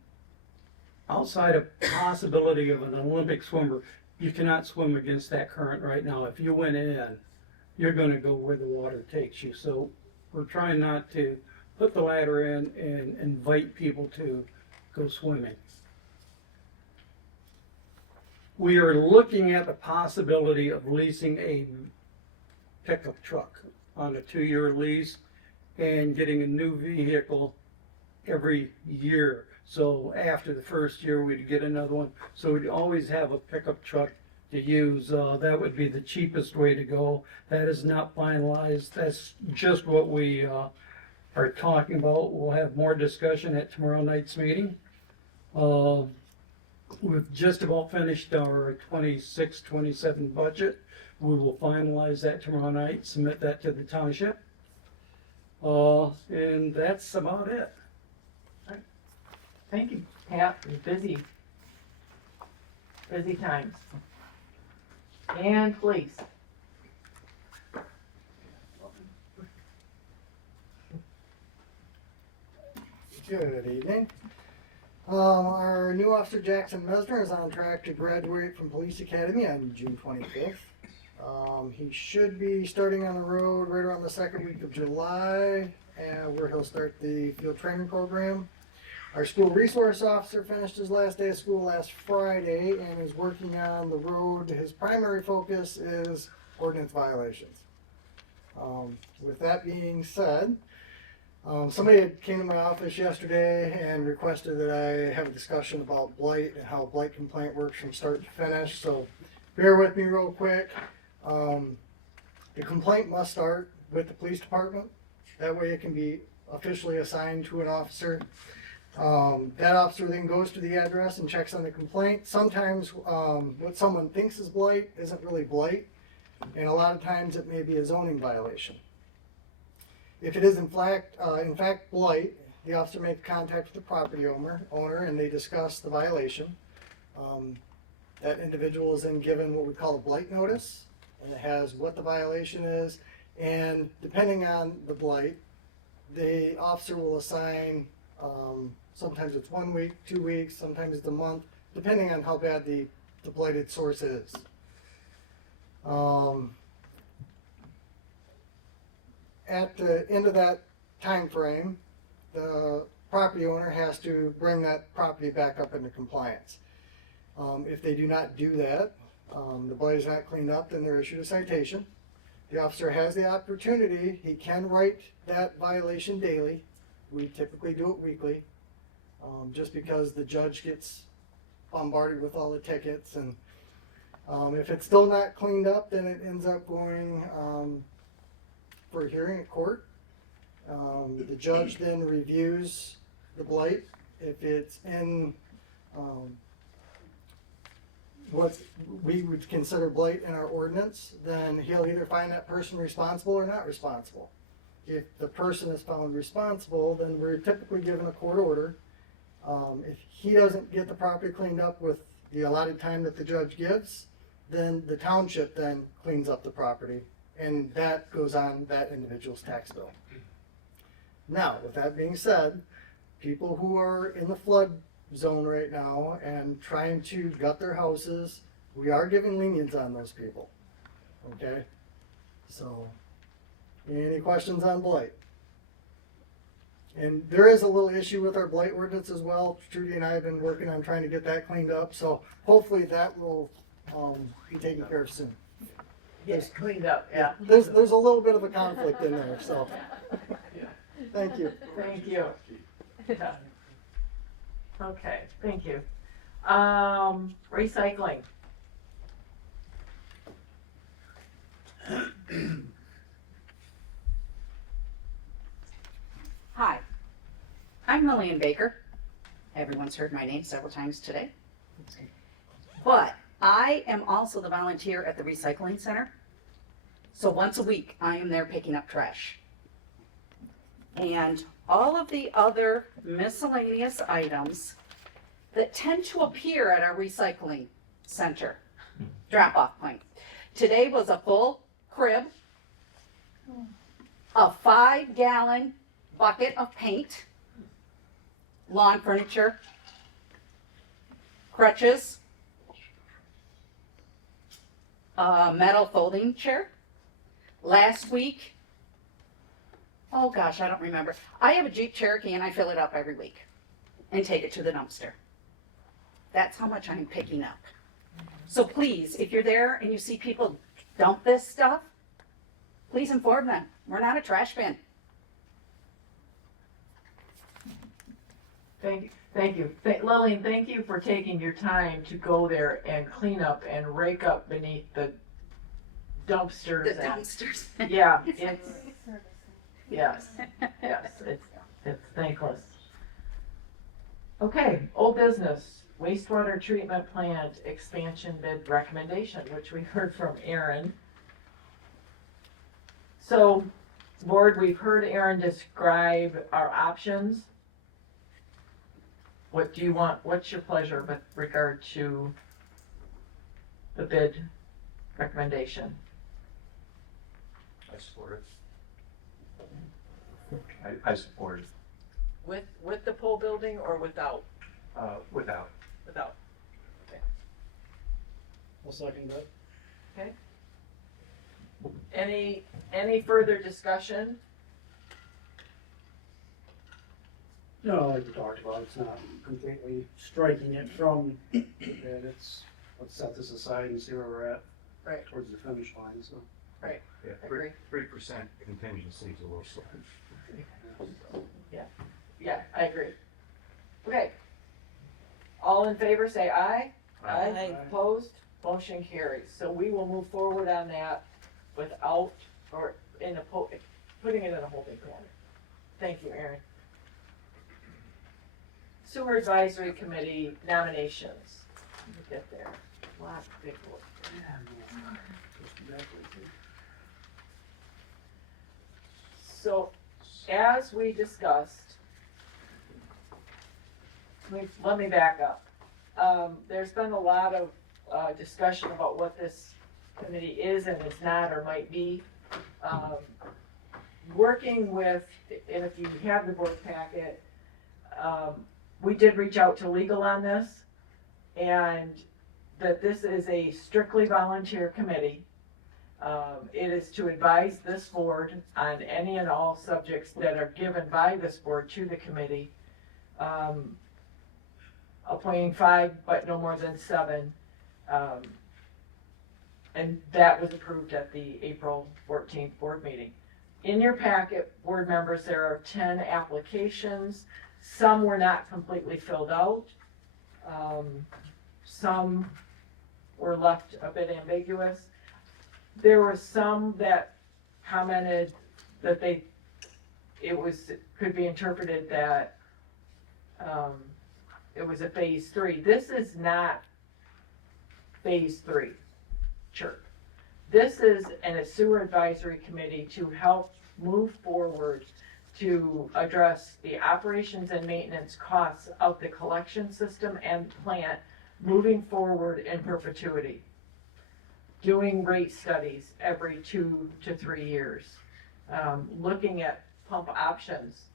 outside of possibility of an Olympic swimmer, you cannot swim against that current right now. If you went in, you're going to go where the water takes you. So we're trying not to put the ladder in and invite people to go swimming. We are looking at the possibility of leasing a pickup truck on a 2-year lease and getting a new vehicle every year. So after the first year, we'd get another one. So we'd always have a pickup truck to use. That would be the cheapest way to go. That is not finalized. That's just what we are talking about. We'll have more discussion at tomorrow night's meeting. We've just about finished our 26-27 budget. We will finalize that tomorrow night, submit that to the township. And that's about it. Thank you, Pat. Busy times. And police. Good evening. Our new officer Jackson Mesner is on track to graduate from Police Academy on June 25th. He should be starting on the road right around the second week of July, where he'll start the field training program. Our school resource officer finished his last day of school last Friday and is working on the road. His primary focus is ordinance violations. With that being said, somebody had came to my office yesterday and requested that I have a discussion about blight and how a blight complaint works from start to finish. So bear with me real quick. The complaint must start with the police department. That way it can be officially assigned to an officer. That officer then goes to the address and checks on the complaint. Sometimes what someone thinks is blight isn't really blight, and a lot of times it may be a zoning violation. If it is in fact blight, the officer makes contact with the property owner and they discuss the violation. That individual is then given what we call a blight notice, and it has what the violation is, and depending on the blight, the officer will assign, sometimes it's 1 week, 2 weeks, sometimes it's a month, depending on how bad the blighted source is. At the end of that time frame, the property owner has to bring that property back up into compliance. If they do not do that, the blight is not cleaned up, then they're issued a citation. The officer has the opportunity, he can write that violation daily. We typically do it weekly, just because the judge gets bombarded with all the tickets. And if it's still not cleaned up, then it ends up going for a hearing at court. The judge then reviews the blight. If it's in what we would consider blight in our ordinance, then he'll either find that person responsible or not responsible. If the person is found responsible, then we're typically given a court order. If he doesn't get the property cleaned up with the allotted time that the judge gives, then the township then cleans up the property, and that goes on that individual's tax bill. Now, with that being said, people who are in the flood zone right now and trying to gut their houses. We are giving lenience on those people. Okay? So, any questions on blight? And there is a little issue with our blight ordinance as well. Trudy and I have been working on trying to get that cleaned up, so hopefully that will be taken care of soon. Yes, cleaned up, yeah. There's a little bit of a conflict in there, so. Thank you. Thank you. Yeah. Okay, thank you. Recycling. Hi, I'm Lillian Baker. Everyone's heard my name several times today. But I am also the volunteer at the recycling center. So once a week, I am there picking up trash. And all of the other miscellaneous items that tend to appear at our recycling center drop-off point. Today was a full crib, a 5-gallon bucket of paint, lawn furniture, crutches, a metal folding chair. Last week, oh gosh, I don't remember. I have a Jeep Cherokee and I fill it up every week and take it to the dumpster. That's how much I'm picking up. So please, if you're there and you see people dump this stuff, please inform them. We're not a trash bin. Thank you. Lillian, thank you for taking your time to go there and clean up and rake up beneath the dumpsters. The dumpsters. Yeah, it's, yes, it's thankless. Okay, old business, wastewater treatment plant expansion bid recommendation, which we heard from Aaron. So, board, we've heard Aaron describe our options. What do you want, what's your pleasure with regard to the bid recommendation? I support it. I support it. With the pole building or without? Without. Without. Okay. I'll second that. Okay. Any further discussion? No, like we talked about, it's not completely striking it from, and it's, let's set this aside and see where we're at. Right. Towards the finish line, so. Right. Yeah, Agree. 3% contingency is a little slow. Yeah, I agree. Okay. All in favor, say aye. Aye. Opposed? Motion carries. So we will move forward on that without, or in a, putting it in a holding pattern. Thank you, Aaron. Sewer Advisory Committee nominations. Let me get there. Last big one. So, as we discussed, let me back up. There's been a lot of discussion about what this committee is and is not or might be. Working with, and if you have the board packet, we did reach out to legal on this, and that this is a strictly volunteer committee. It is to advise this board on any and all subjects that are given by this board to the committee. Appointing 5, but no more than 7. And that was approved at the April 14th board meeting. In your packet, board members, there are 10 applications. Some were not completely filled out. Some were left a bit ambiguous. There were some that commented that could be interpreted that it was a phase 3. This is not phase 3, Chirp. This is a sewer advisory committee to help move forward to address the operations and maintenance costs of the collection system and plant moving forward in perpetuity. Doing rate studies every 2 to 3 years. Looking at pump options,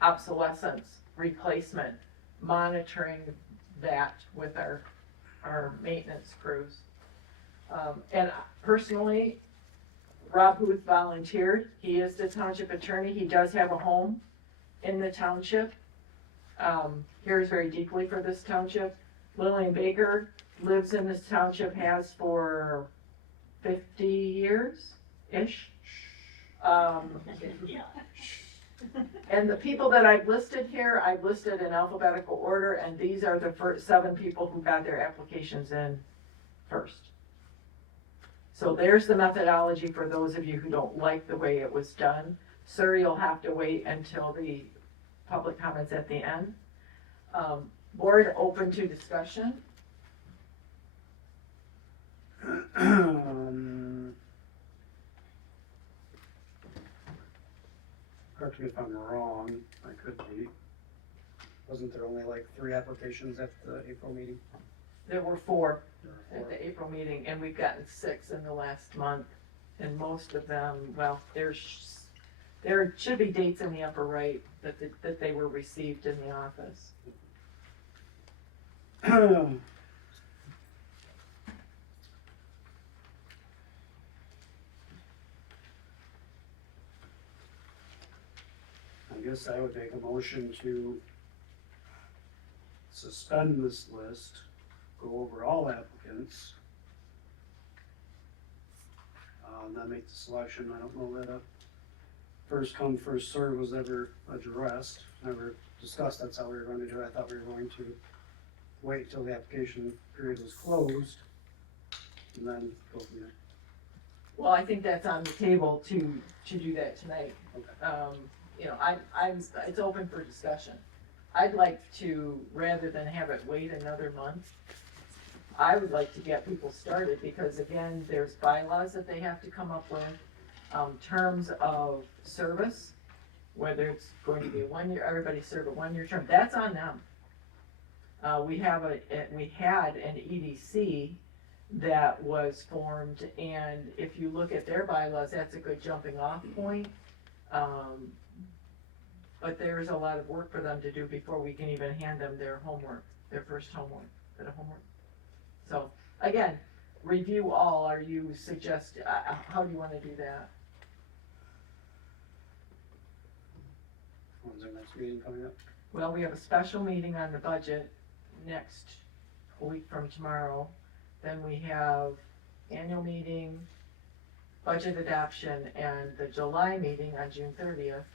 obsolescence, replacement, monitoring that with our maintenance crews. And personally, Rob Booth volunteered. He is the township attorney. He does have a home in the township. Cares very deeply for this township. Lillian Baker lives in this township, has for 50 years-ish. And the people that I've listed here, I've listed in alphabetical order, and these are the first 7 people who got their applications in first. So there's the methodology for those of you who don't like the way it was done. Sir, you'll have to wait until the public comments at the end. Board open to discussion. Correct me if I'm wrong, I could be. Wasn't there only like 3 applications at the April meeting? There were 4 There were at 4. the April meeting, and we've gotten 6 in the last month. And most of them, well, there should be dates in the upper right that they were received in the office. I guess I would make a motion to suspend this list, go over all applicants, and then make the selection. I don't know that a first come, first serve was ever addressed, never discussed that's how we were going to do it. I thought we were going to wait till the application period was closed and then go from there. Well, I think that's on the table to do that tonight. Okay. You know, it's open for discussion. I'd like to, rather than have it wait another month, I would like to get people started, because again, there's bylaws that they have to come up with, terms of service, whether it's going to be a 1 year, everybody serve a 1-year term, that's on them. We had an EDC that was formed, and if you look at their bylaws, that's a good jumping off point. But there's a lot of work for them to do before we can even hand them their homework, their first homework, bit of homework. So, again, review all, are you suggest, how do you wanna do that? When's our next meeting coming up? Well, we have a special meeting on the budget next week from tomorrow. Then we have annual meeting, budget adoption, and the July meeting on June 30th.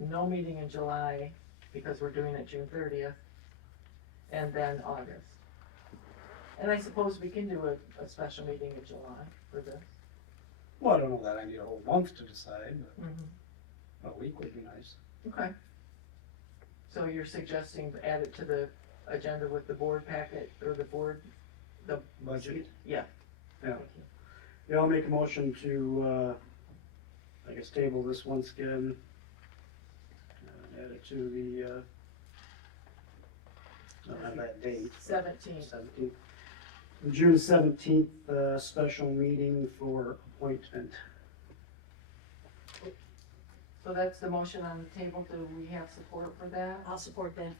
No meeting in July, because we're doing it June 30th, and then August. And I suppose we can do a special meeting in July for this. Well, I don't know that I need a whole month to decide, Mm-hmm. but a week would be nice. Okay. So you're suggesting add it to the agenda with the board packet, or the board, the Budget? Yeah. Yeah. Yeah, I'll make a motion to, I guess, table this once again. Add it to the, I don't have that date. 17th. 17th. The June 17th, special meeting for appointment. So that's the motion on the table. Do we have support for that? I'll support that.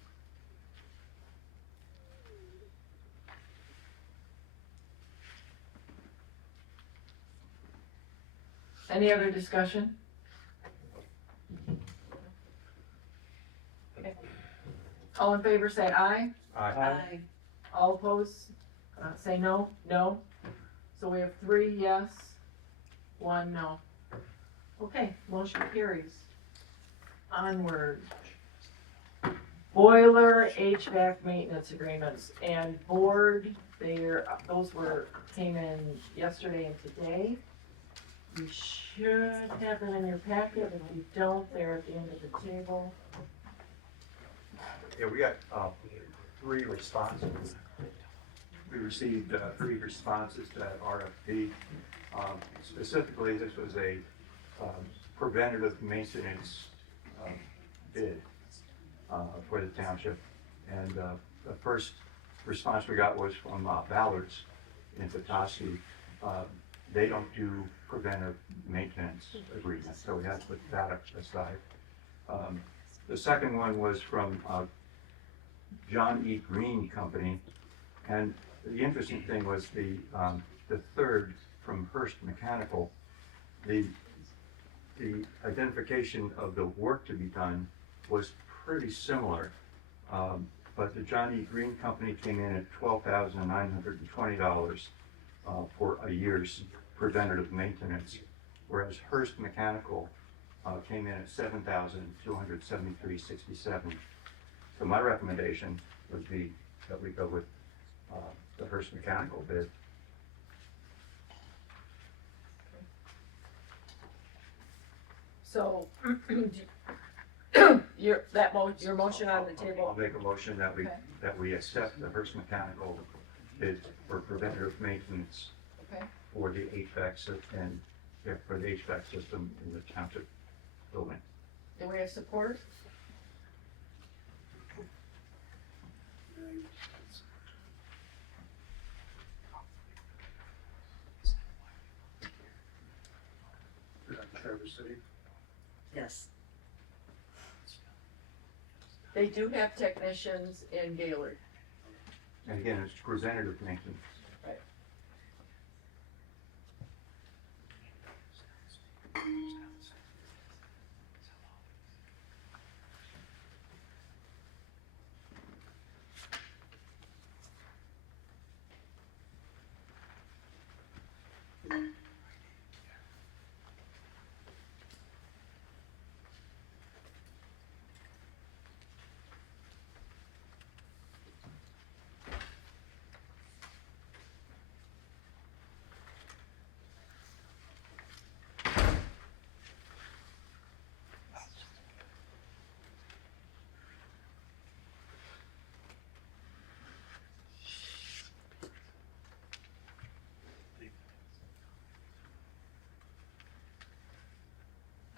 Any other discussion? Okay. All in favor say aye. Aye. All opposed, say no. No. So we have 3 yes, 1 no. Okay, motion carries. Onward. Boiler HVAC maintenance agreements and board, those came in yesterday and today. You should have them in your packet. If you don't, they're at the end of the table. Yeah, we got 3 responses. We received 3 responses to that RFP. Specifically, this was a preventative maintenance bid for the township. And the first response we got was from Ballard's in Petoskey. They don't do preventive maintenance agreements, so we had to put that aside. The second one was from John E. Green Company. And the interesting thing was the third from Hearst Mechanical, the identification of the work to be done was pretty similar. But the John E. Green Company came in at $12,920 for a year's preventative maintenance, whereas Hearst Mechanical came in at $7,273.67. So my recommendation would be that we go with the Hearst Mechanical bid. So, your motion on the I'll table, make a motion that Okay. we accept the Hearst Mechanical bid for preventative maintenance okay? for the for the HVAC system in the township building. Do we have support? Traverse City. Yes. They do have technicians in Gaylord. And again, it's preventative maintenance. Right.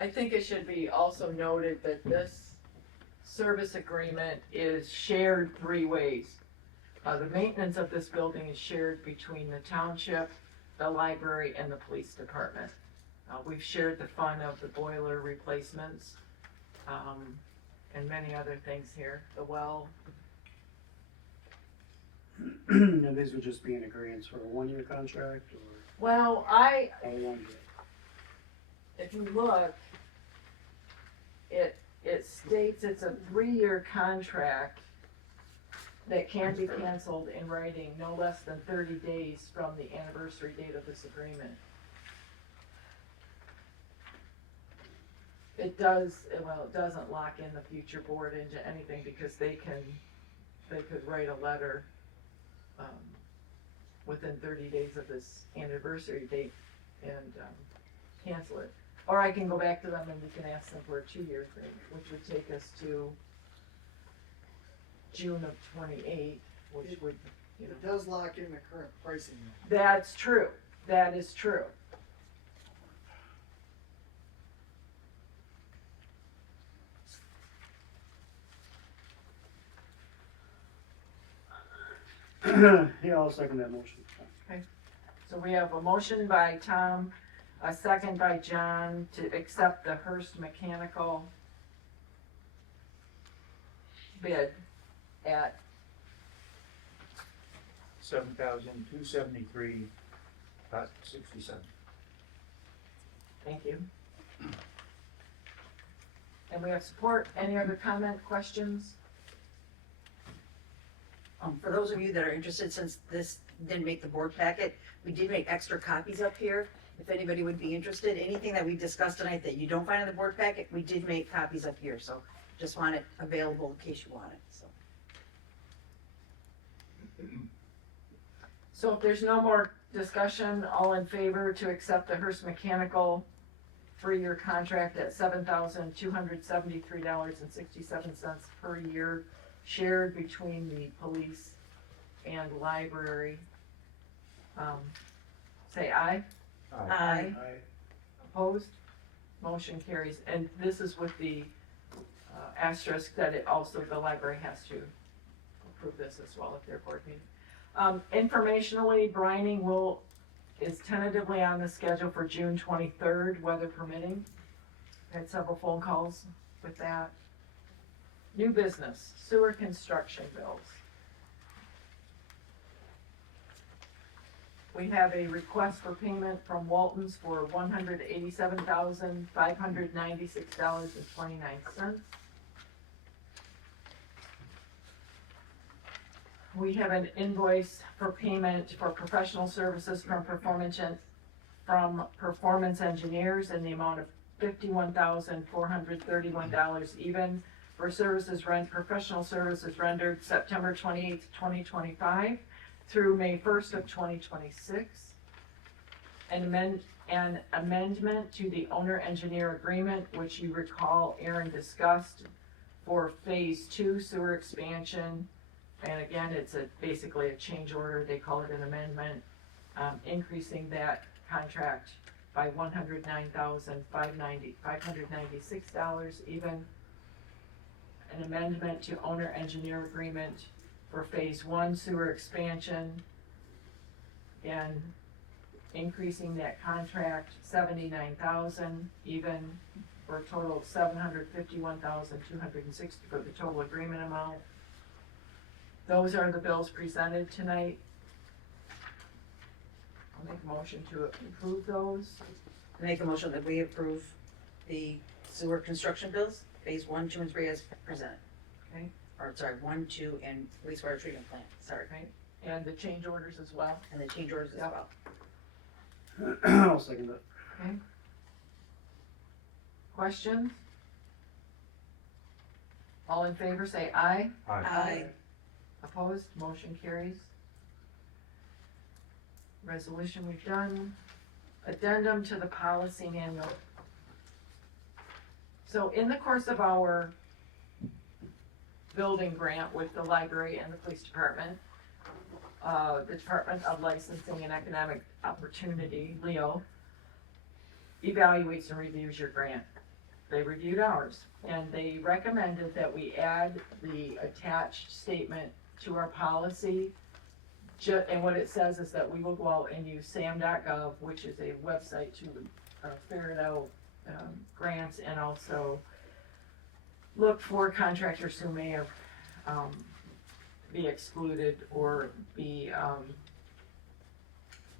I think it should be also noted that this service agreement is shared three ways. The maintenance of this building is shared between the township, the library, and the police department. We've shared the fun of the boiler replacements, and many other things here, the well. And these would just be in agreement for a one-year contract or Well, a 1 year? if you look, it states it's a 3-year contract that can be canceled in writing no less than 30 days from the anniversary date of this agreement. It doesn't lock in the future board into anything because they could write a letter within 30 days of this anniversary date and cancel it. Or I can go back to them and we can ask them for a 2-year thing, which would take us to June of 28, which would, It does lock in the current pricing. That's true. That is true. Yeah, I'll second that motion. So we have a motion by Tom, a second by John to accept the Hearst Mechanical bid at $7,273.67. Thank you. And we have support. Any other comment, questions? For those of you that are interested, since this didn't make the board packet, we did make extra copies up here. If anybody would be interested, anything that we discussed tonight that you don't find in the board packet, we did make copies up here, so just want it available in case you want it, so. So if there's no more discussion, all in favor to accept the Hearst Mechanical 3-year contract at $7,273.67 per year, shared between the police and library, say aye. Aye. Opposed? Motion carries. And this is with the asterisk that it also, the library has to approve this as well at their board meeting. Informationally, brining is tentatively on the schedule for June 23rd, weather permitting. Had several phone calls with that. New business, sewer construction bills. We have a request for payment from Walton's for $187,596.29. We have an invoice for payment for professional services from Performance Engineers in the amount of $51,431 even for professional services rendered September 28th, 2025 through May 1st of 2026. An amendment to the owner-engineer agreement, which you recall Aaron discussed for Phase 2 sewer expansion. And again, it's basically a change order, they call it an amendment, increasing that contract by $109,596 even. An amendment to owner-engineer agreement for Phase 1 sewer expansion, again, increasing that contract $79,000 even, for a total of $751,260 for the total agreement amount. Those are the bills presented tonight. I'll make a motion to approve those. Make a motion that we approve the sewer construction bills, phase 1, 2, and 3 as presented. Okay. Or sorry, 1, 2, and wastewater treatment plant, sorry. Right, and the change orders as well. And the change orders as well. I'll second that. Okay. Questions? All in favor say aye. Aye. Opposed, motion carries. Resolution we've done. Addendum to the policy manual. So in the course of our building grant with the library and the police department, the Department of Licensing and Economic Opportunity, LEO, evaluates and reviews your grant. They reviewed ours, and they recommended that we add the attached statement to our policy. And what it says is that we will go out and use sam.gov, which is a website to ferret out grants, and also look for contractors who may have be excluded or be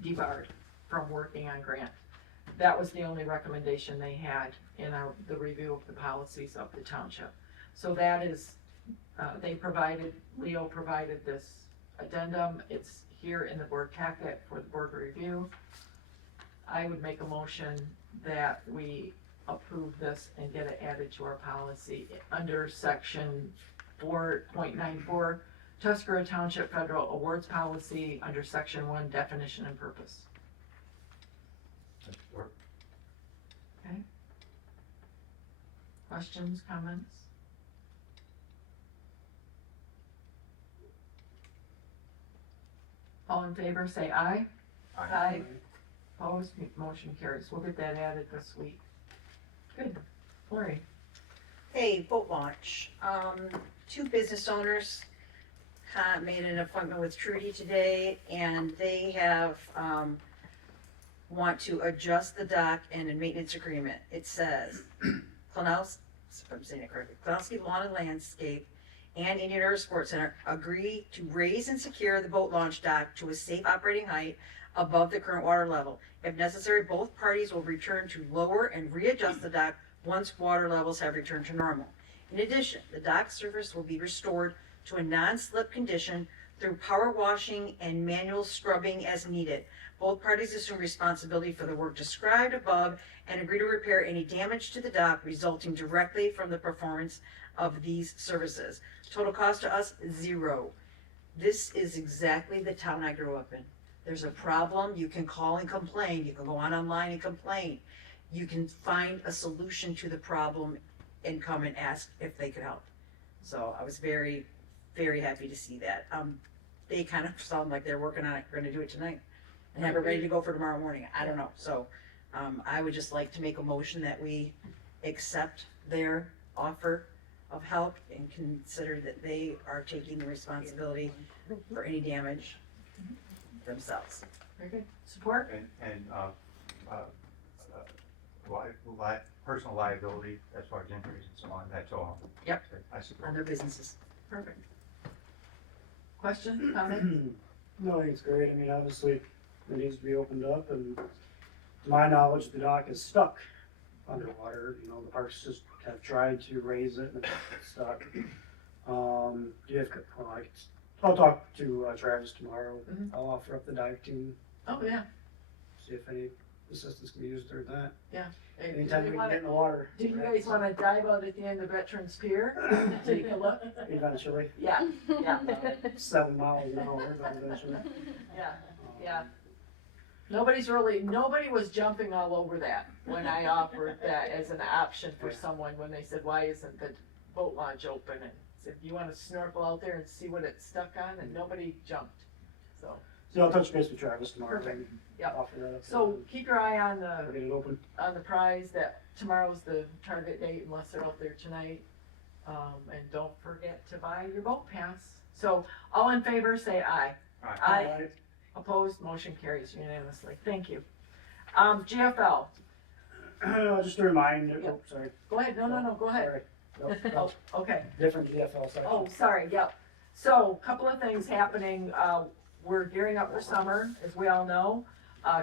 debarred from working on grant. That was the only recommendation they had in the review of the policies of the township. So that is, Leo provided this addendum. It's here in the board packet for the board review. I would make a motion that we approve this and get it added to our policy under section 4.94, Tuscarora Township Federal Awards Policy, under section 1, definition and purpose. Okay. Questions, comments? All in favor, say aye. Aye. Opposed, motion carries. We'll get that added this week. Good. Lori? Hey, boat launch. 2 business owners made an appointment with Trudy today, and they have, want to adjust the dock and a maintenance agreement. It says, Klanowski, if I'm saying it correctly, Klanowski Lawn and Landscape and Indian River Sports Center agree to raise and secure the boat launch dock to a safe operating height above the current water level. If necessary, both parties will return to lower and readjust the dock once water levels have returned to normal. In addition, the dock surface will be restored to a non-slip condition through power washing and manual scrubbing as needed. Both parties assume responsibility for the work described above and agree to repair any damage to the dock resulting directly from the performance of these services. Total cost to us, $0. This is exactly the town I grew up in. There's a problem, you can call and complain. You can go online and complain. You can find a solution to the problem and come and ask if they could help. So I was very, very happy to see that. They kind of sound like they're working on it. We're gonna do it tonight and have it ready to go for tomorrow morning. I don't know. So I would just like to make a motion that we accept their offer of help and consider that they are taking the responsibility for any damage themselves. Very good. Support? And personal liability as far as injuries and so on, that's all. Yep. I suppose. On their businesses. Perfect. Questions, comments? No, I think it's great. I mean, obviously, it needs to be opened up, and to my knowledge, the dock is stuck underwater. You know, the parks just have tried to raise it and it's stuck. Do you have, I'll talk to Travis tomorrow. Mhm. I'll offer up the dive team, Oh, yeah. see if any assistance can be used through that. Hey, Anytime we can get in the water. do you guys wanna dive out at the end of Veterans Pier? Take a look? Eventually, Yeah, yeah, 7 miles an hour, but eventually. yeah, yeah. Nobody was jumping all over that when I offered that as an option for someone, when they said, why isn't the boat launch open? And said, you wanna snorkel out there and see what it's stuck on? And nobody jumped, so. So I'll touch base with Travis tomorrow. Perfect. and Yep. Offer that up. So keep your eye on We'll get it open. the prize, that tomorrow's the target date unless they're out there tonight. And don't forget to buy your boat pass. So all in favor, say aye. Aye. Opposed, motion carries unanimously. Thank you. GFL, Just a reminder, Yep. oh, sorry. go ahead, no, go ahead. Sorry. Nope, no, Oh, okay. different DFL section. Oh, sorry, yep. So, couple of things happening. We're gearing up for summer, as we all know,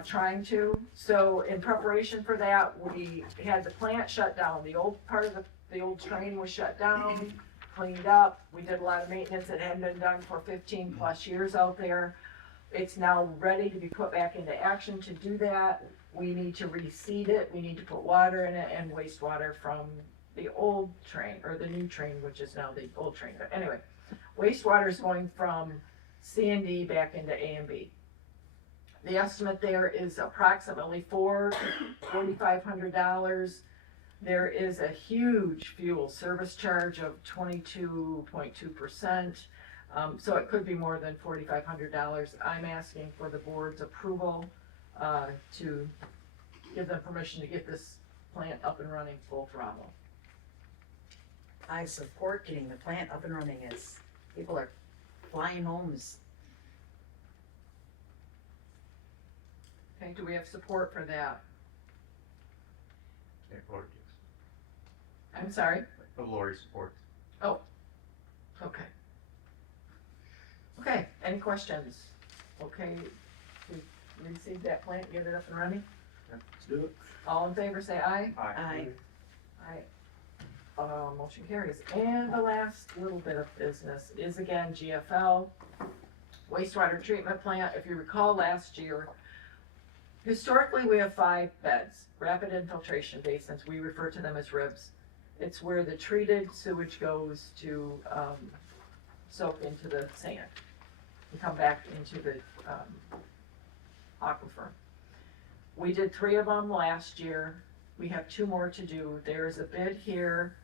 trying to. So, in preparation for that, we had the plant shut down. The old part of the old train was shut down, cleaned up. We did a lot of maintenance that hadn't been done for 15 plus years out there. It's now ready to be put back into action. To do that, we need to reseed it. We need to put water in it and wastewater from the old train, or the new train, which is now the old train. But anyway, wastewater is going from C and D back into A and B. The estimate there is approximately $4,500. There is a huge fuel service charge of 22.2%. So it could be more than $4,500. I'm asking for the board's approval to give them permission to get this plant up and running full throttle. I support getting the plant up and running as people are flying homes. Okay, do we have support for that? Yeah, Lori gives. I'm sorry? The Lori supports. Okay. Okay, any questions? Okay, we received that plant, get it up and running? Let's do it. All in favor, say aye. Aye. Aye. Motion carries. And the last little bit of business is again GFL, wastewater treatment plant. If you recall last year, historically we have 5 beds, rapid infiltration basins. We refer to them as RIBs. It's where the treated sewage goes to soak into the sand and come back into the aquifer. We did 3 of them last year. We have 2 more to do. There's a bid here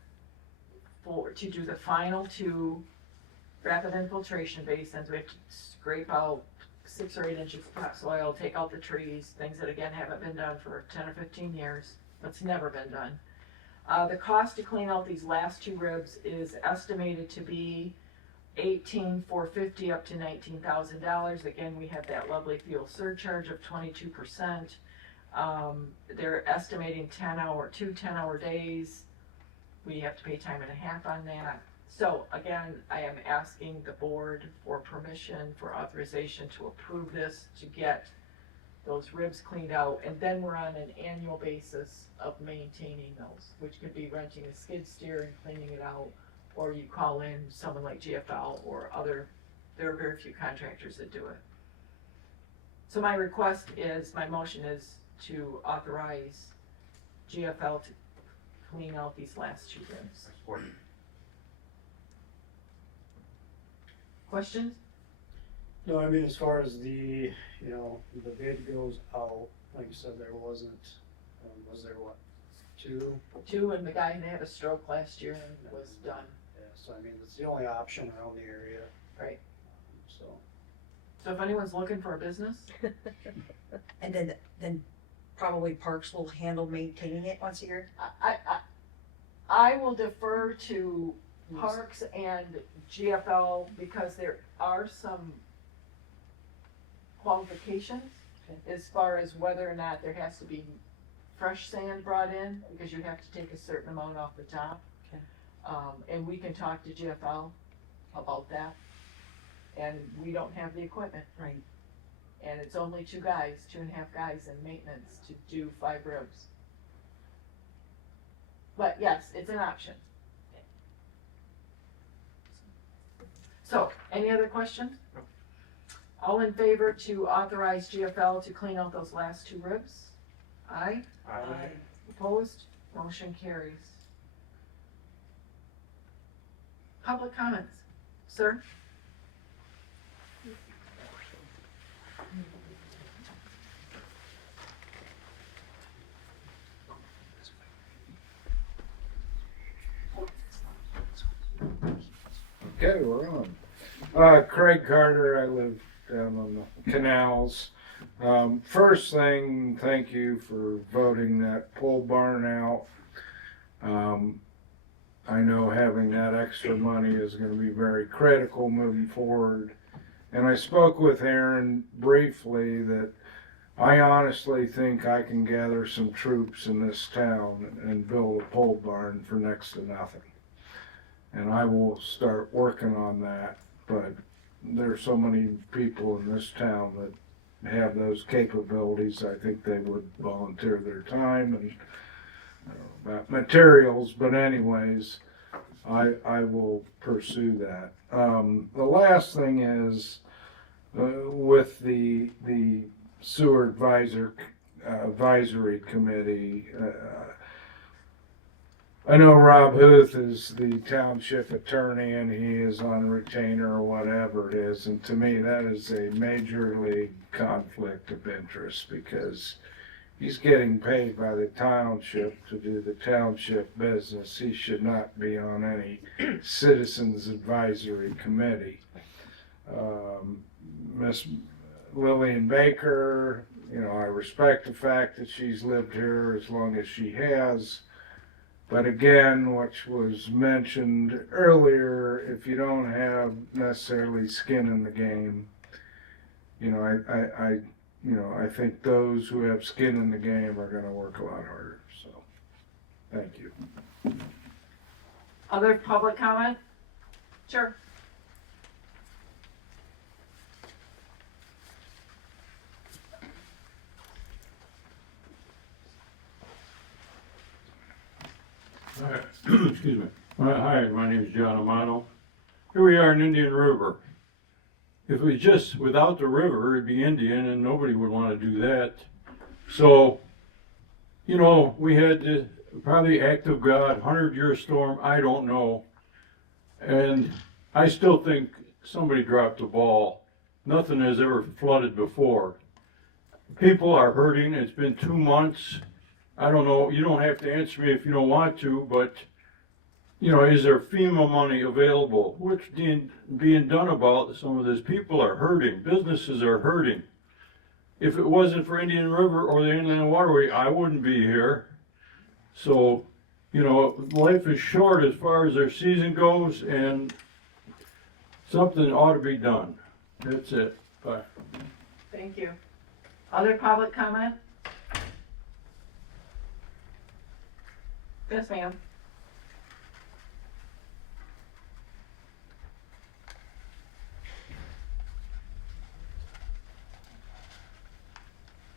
to do the final 2 rapid infiltration basins. We have to scrape out 6 or 8 inches of topsoil, take out the trees, things that again haven't been done for 10 or 15 years. That's never been done. The cost to clean out these last 2 ribs is estimated to be $18,450 up to $19,000. Again, we have that lovely fuel surcharge of 22%. They're estimating 2 10-hour days. We have to pay time and a half on that. So again, I am asking the board for permission, for authorization to approve this, to get those ribs cleaned out, and then we're on an annual basis of maintaining those, which could be renting a skid steer and cleaning it out, or you call in someone like GFL or other, there are very few contractors that do it. So my request is, my motion is to authorize GFL to clean out these last 2 ribs. I support it. Questions? No, I mean, as far as the, the bid goes out, like you said, there wasn't, was there what, 2? 2, and the guy had a stroke last year and was done. Yeah, so I mean, it's the only option around the area. Right. So, So if anyone's looking for a business, And then probably Parks will handle maintaining it once a year. I will defer to Parks and GFL because there are some qualifications as far as whether or not there has to be fresh sand brought in, because you have to take a certain amount off the top. Okay. And we can talk to GFL about that. And we don't have the equipment. Right. And it's only 2.5 guys in maintenance to do 5 rows. But yes, it's an option. So, any other questions? No. All in favor to authorize GFL to clean out those last 2 ribs? Aye. Aye. Opposed? Motion carries. Public comments, sir? Okay, we're on. Craig Carter, I live down on the canals. First thing, thank you for voting that pole barn out. I know having that extra money is going to be very critical moving forward. And I spoke with Aaron briefly that I honestly think I can gather some troops in this town and build a pole barn for next to nothing. And I will start working on that, but there's so many people in this town that have those capabilities. I think they would volunteer their time and I don't know about materials, but anyways, I will pursue that. The last thing is with the sewer advisory committee. I know Rob Huth is the township attorney and he is on retainer or whatever it is, and to me that is a major league conflict of interest because he's getting paid by the township to do the township business. He should not be on any citizens advisory committee. Miss Lillian Baker, you know, I respect the fact that she's lived here as long as she has. But again, which was mentioned earlier, if you don't have necessarily skin in the game, you know, I think those who have skin in the game are going to work a lot harder. So, thank you. Other public comment? Sure. Excuse me. Hi, my name is John Amato. Here we are in Indian River. If it was just without the river, it'd be Indian and nobody would want to do that. So, you know, we had the probably act of God, 100-year storm, I don't know. And I still think somebody dropped the ball. Nothing has ever flooded before. People are hurting. It's been 2 months. I don't know, you don't have to answer me if you don't want to, but, you know, is there FEMA money available? What's being done about some of this? People are hurting, businesses are hurting. If it wasn't for Indian River or the Inland Waterway, I wouldn't be here. So, you know, life is short as far as their season goes, and something ought to be done. That's it. Bye. Thank you. Other public comment? Yes, ma'am.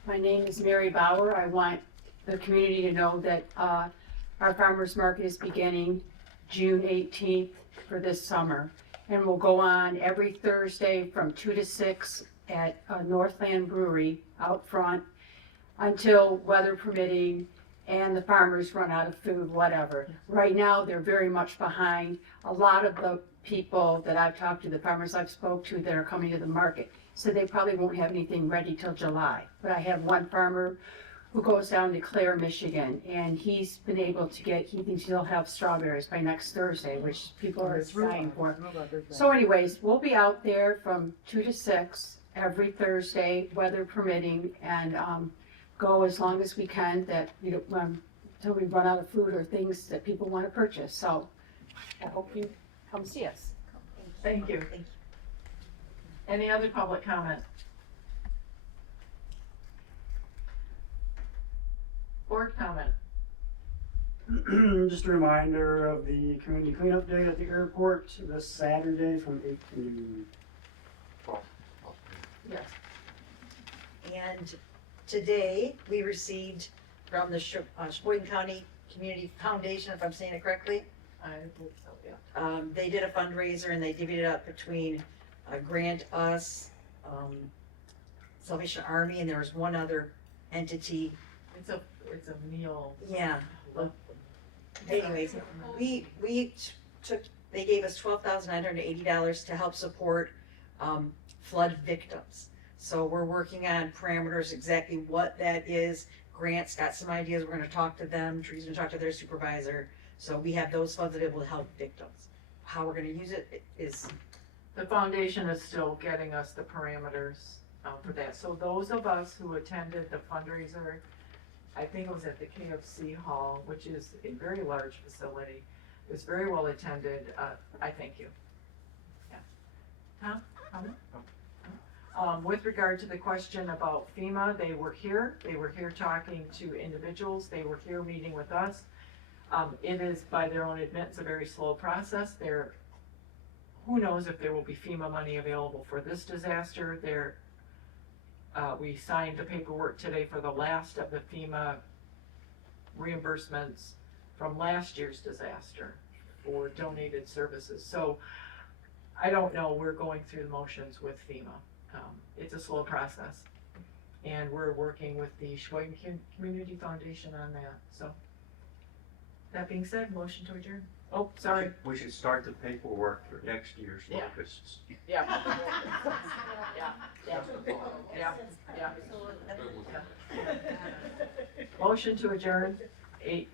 My name is Mary Bauer. I want the community to know that our farmers market is beginning June 18th for this summer. And will go on every Thursday from 2 to 6 at Northland Brewery out front until weather permitting and the farmers run out of food, whatever. Right now, they're very much behind. A lot of the people that I've talked to, the farmers I've spoke to that are coming to the market, so they probably won't have anything ready till July. But I have one farmer who goes down to Clare, Michigan, and he's been able to get, he thinks he'll have strawberries by next Thursday, which people are dying for. So anyways, we'll be out there from 2 to 6 every Thursday, weather permitting, and go as long as we can, that we don't until we run out of food or things that people want to purchase. So I hope you come see us. Thank you. Any other public comment? Board comment. Just a reminder of the community cleanup day at the airport this Saturday from 8 to noon. Yes. And today, we received from the Sheboygan County Community Foundation, if I'm saying it correctly, I believe so, yeah. they did a fundraiser and they divvied it up between Grant Us, Salvation Army, and there was one other entity. It's a meal. Yeah. Anyways, we took, they gave us $12,980 to help support flood victims. So we're working on parameters, exactly what that is. Grant's got some ideas, we're gonna talk to them, Tree's gonna talk to their supervisor. So we have those funds that will help victims. How we're gonna use it is. The foundation is still getting us the parameters for that. So those of us who attended the fundraiser, I think it was at the KFC Hall, which is a very large facility. It was very well attended. I thank you. Yeah. Tom? With regard to the question about FEMA, they were here. They were here talking to individuals. They were here meeting with us. It is, by their own admittance, a very slow process. Who knows if there will be FEMA money available for this disaster. We signed the paperwork today for the last of the FEMA reimbursements from last year's disaster for donated services. So I don't know, we're going through the motions with FEMA. It's a slow process. And we're working with the Sheboygan Community Foundation on that. So that being said, motion to adjourn. Oh, sorry. We should start the paperwork for next year's locusts. Yeah. Motion to adjourn, 8:26.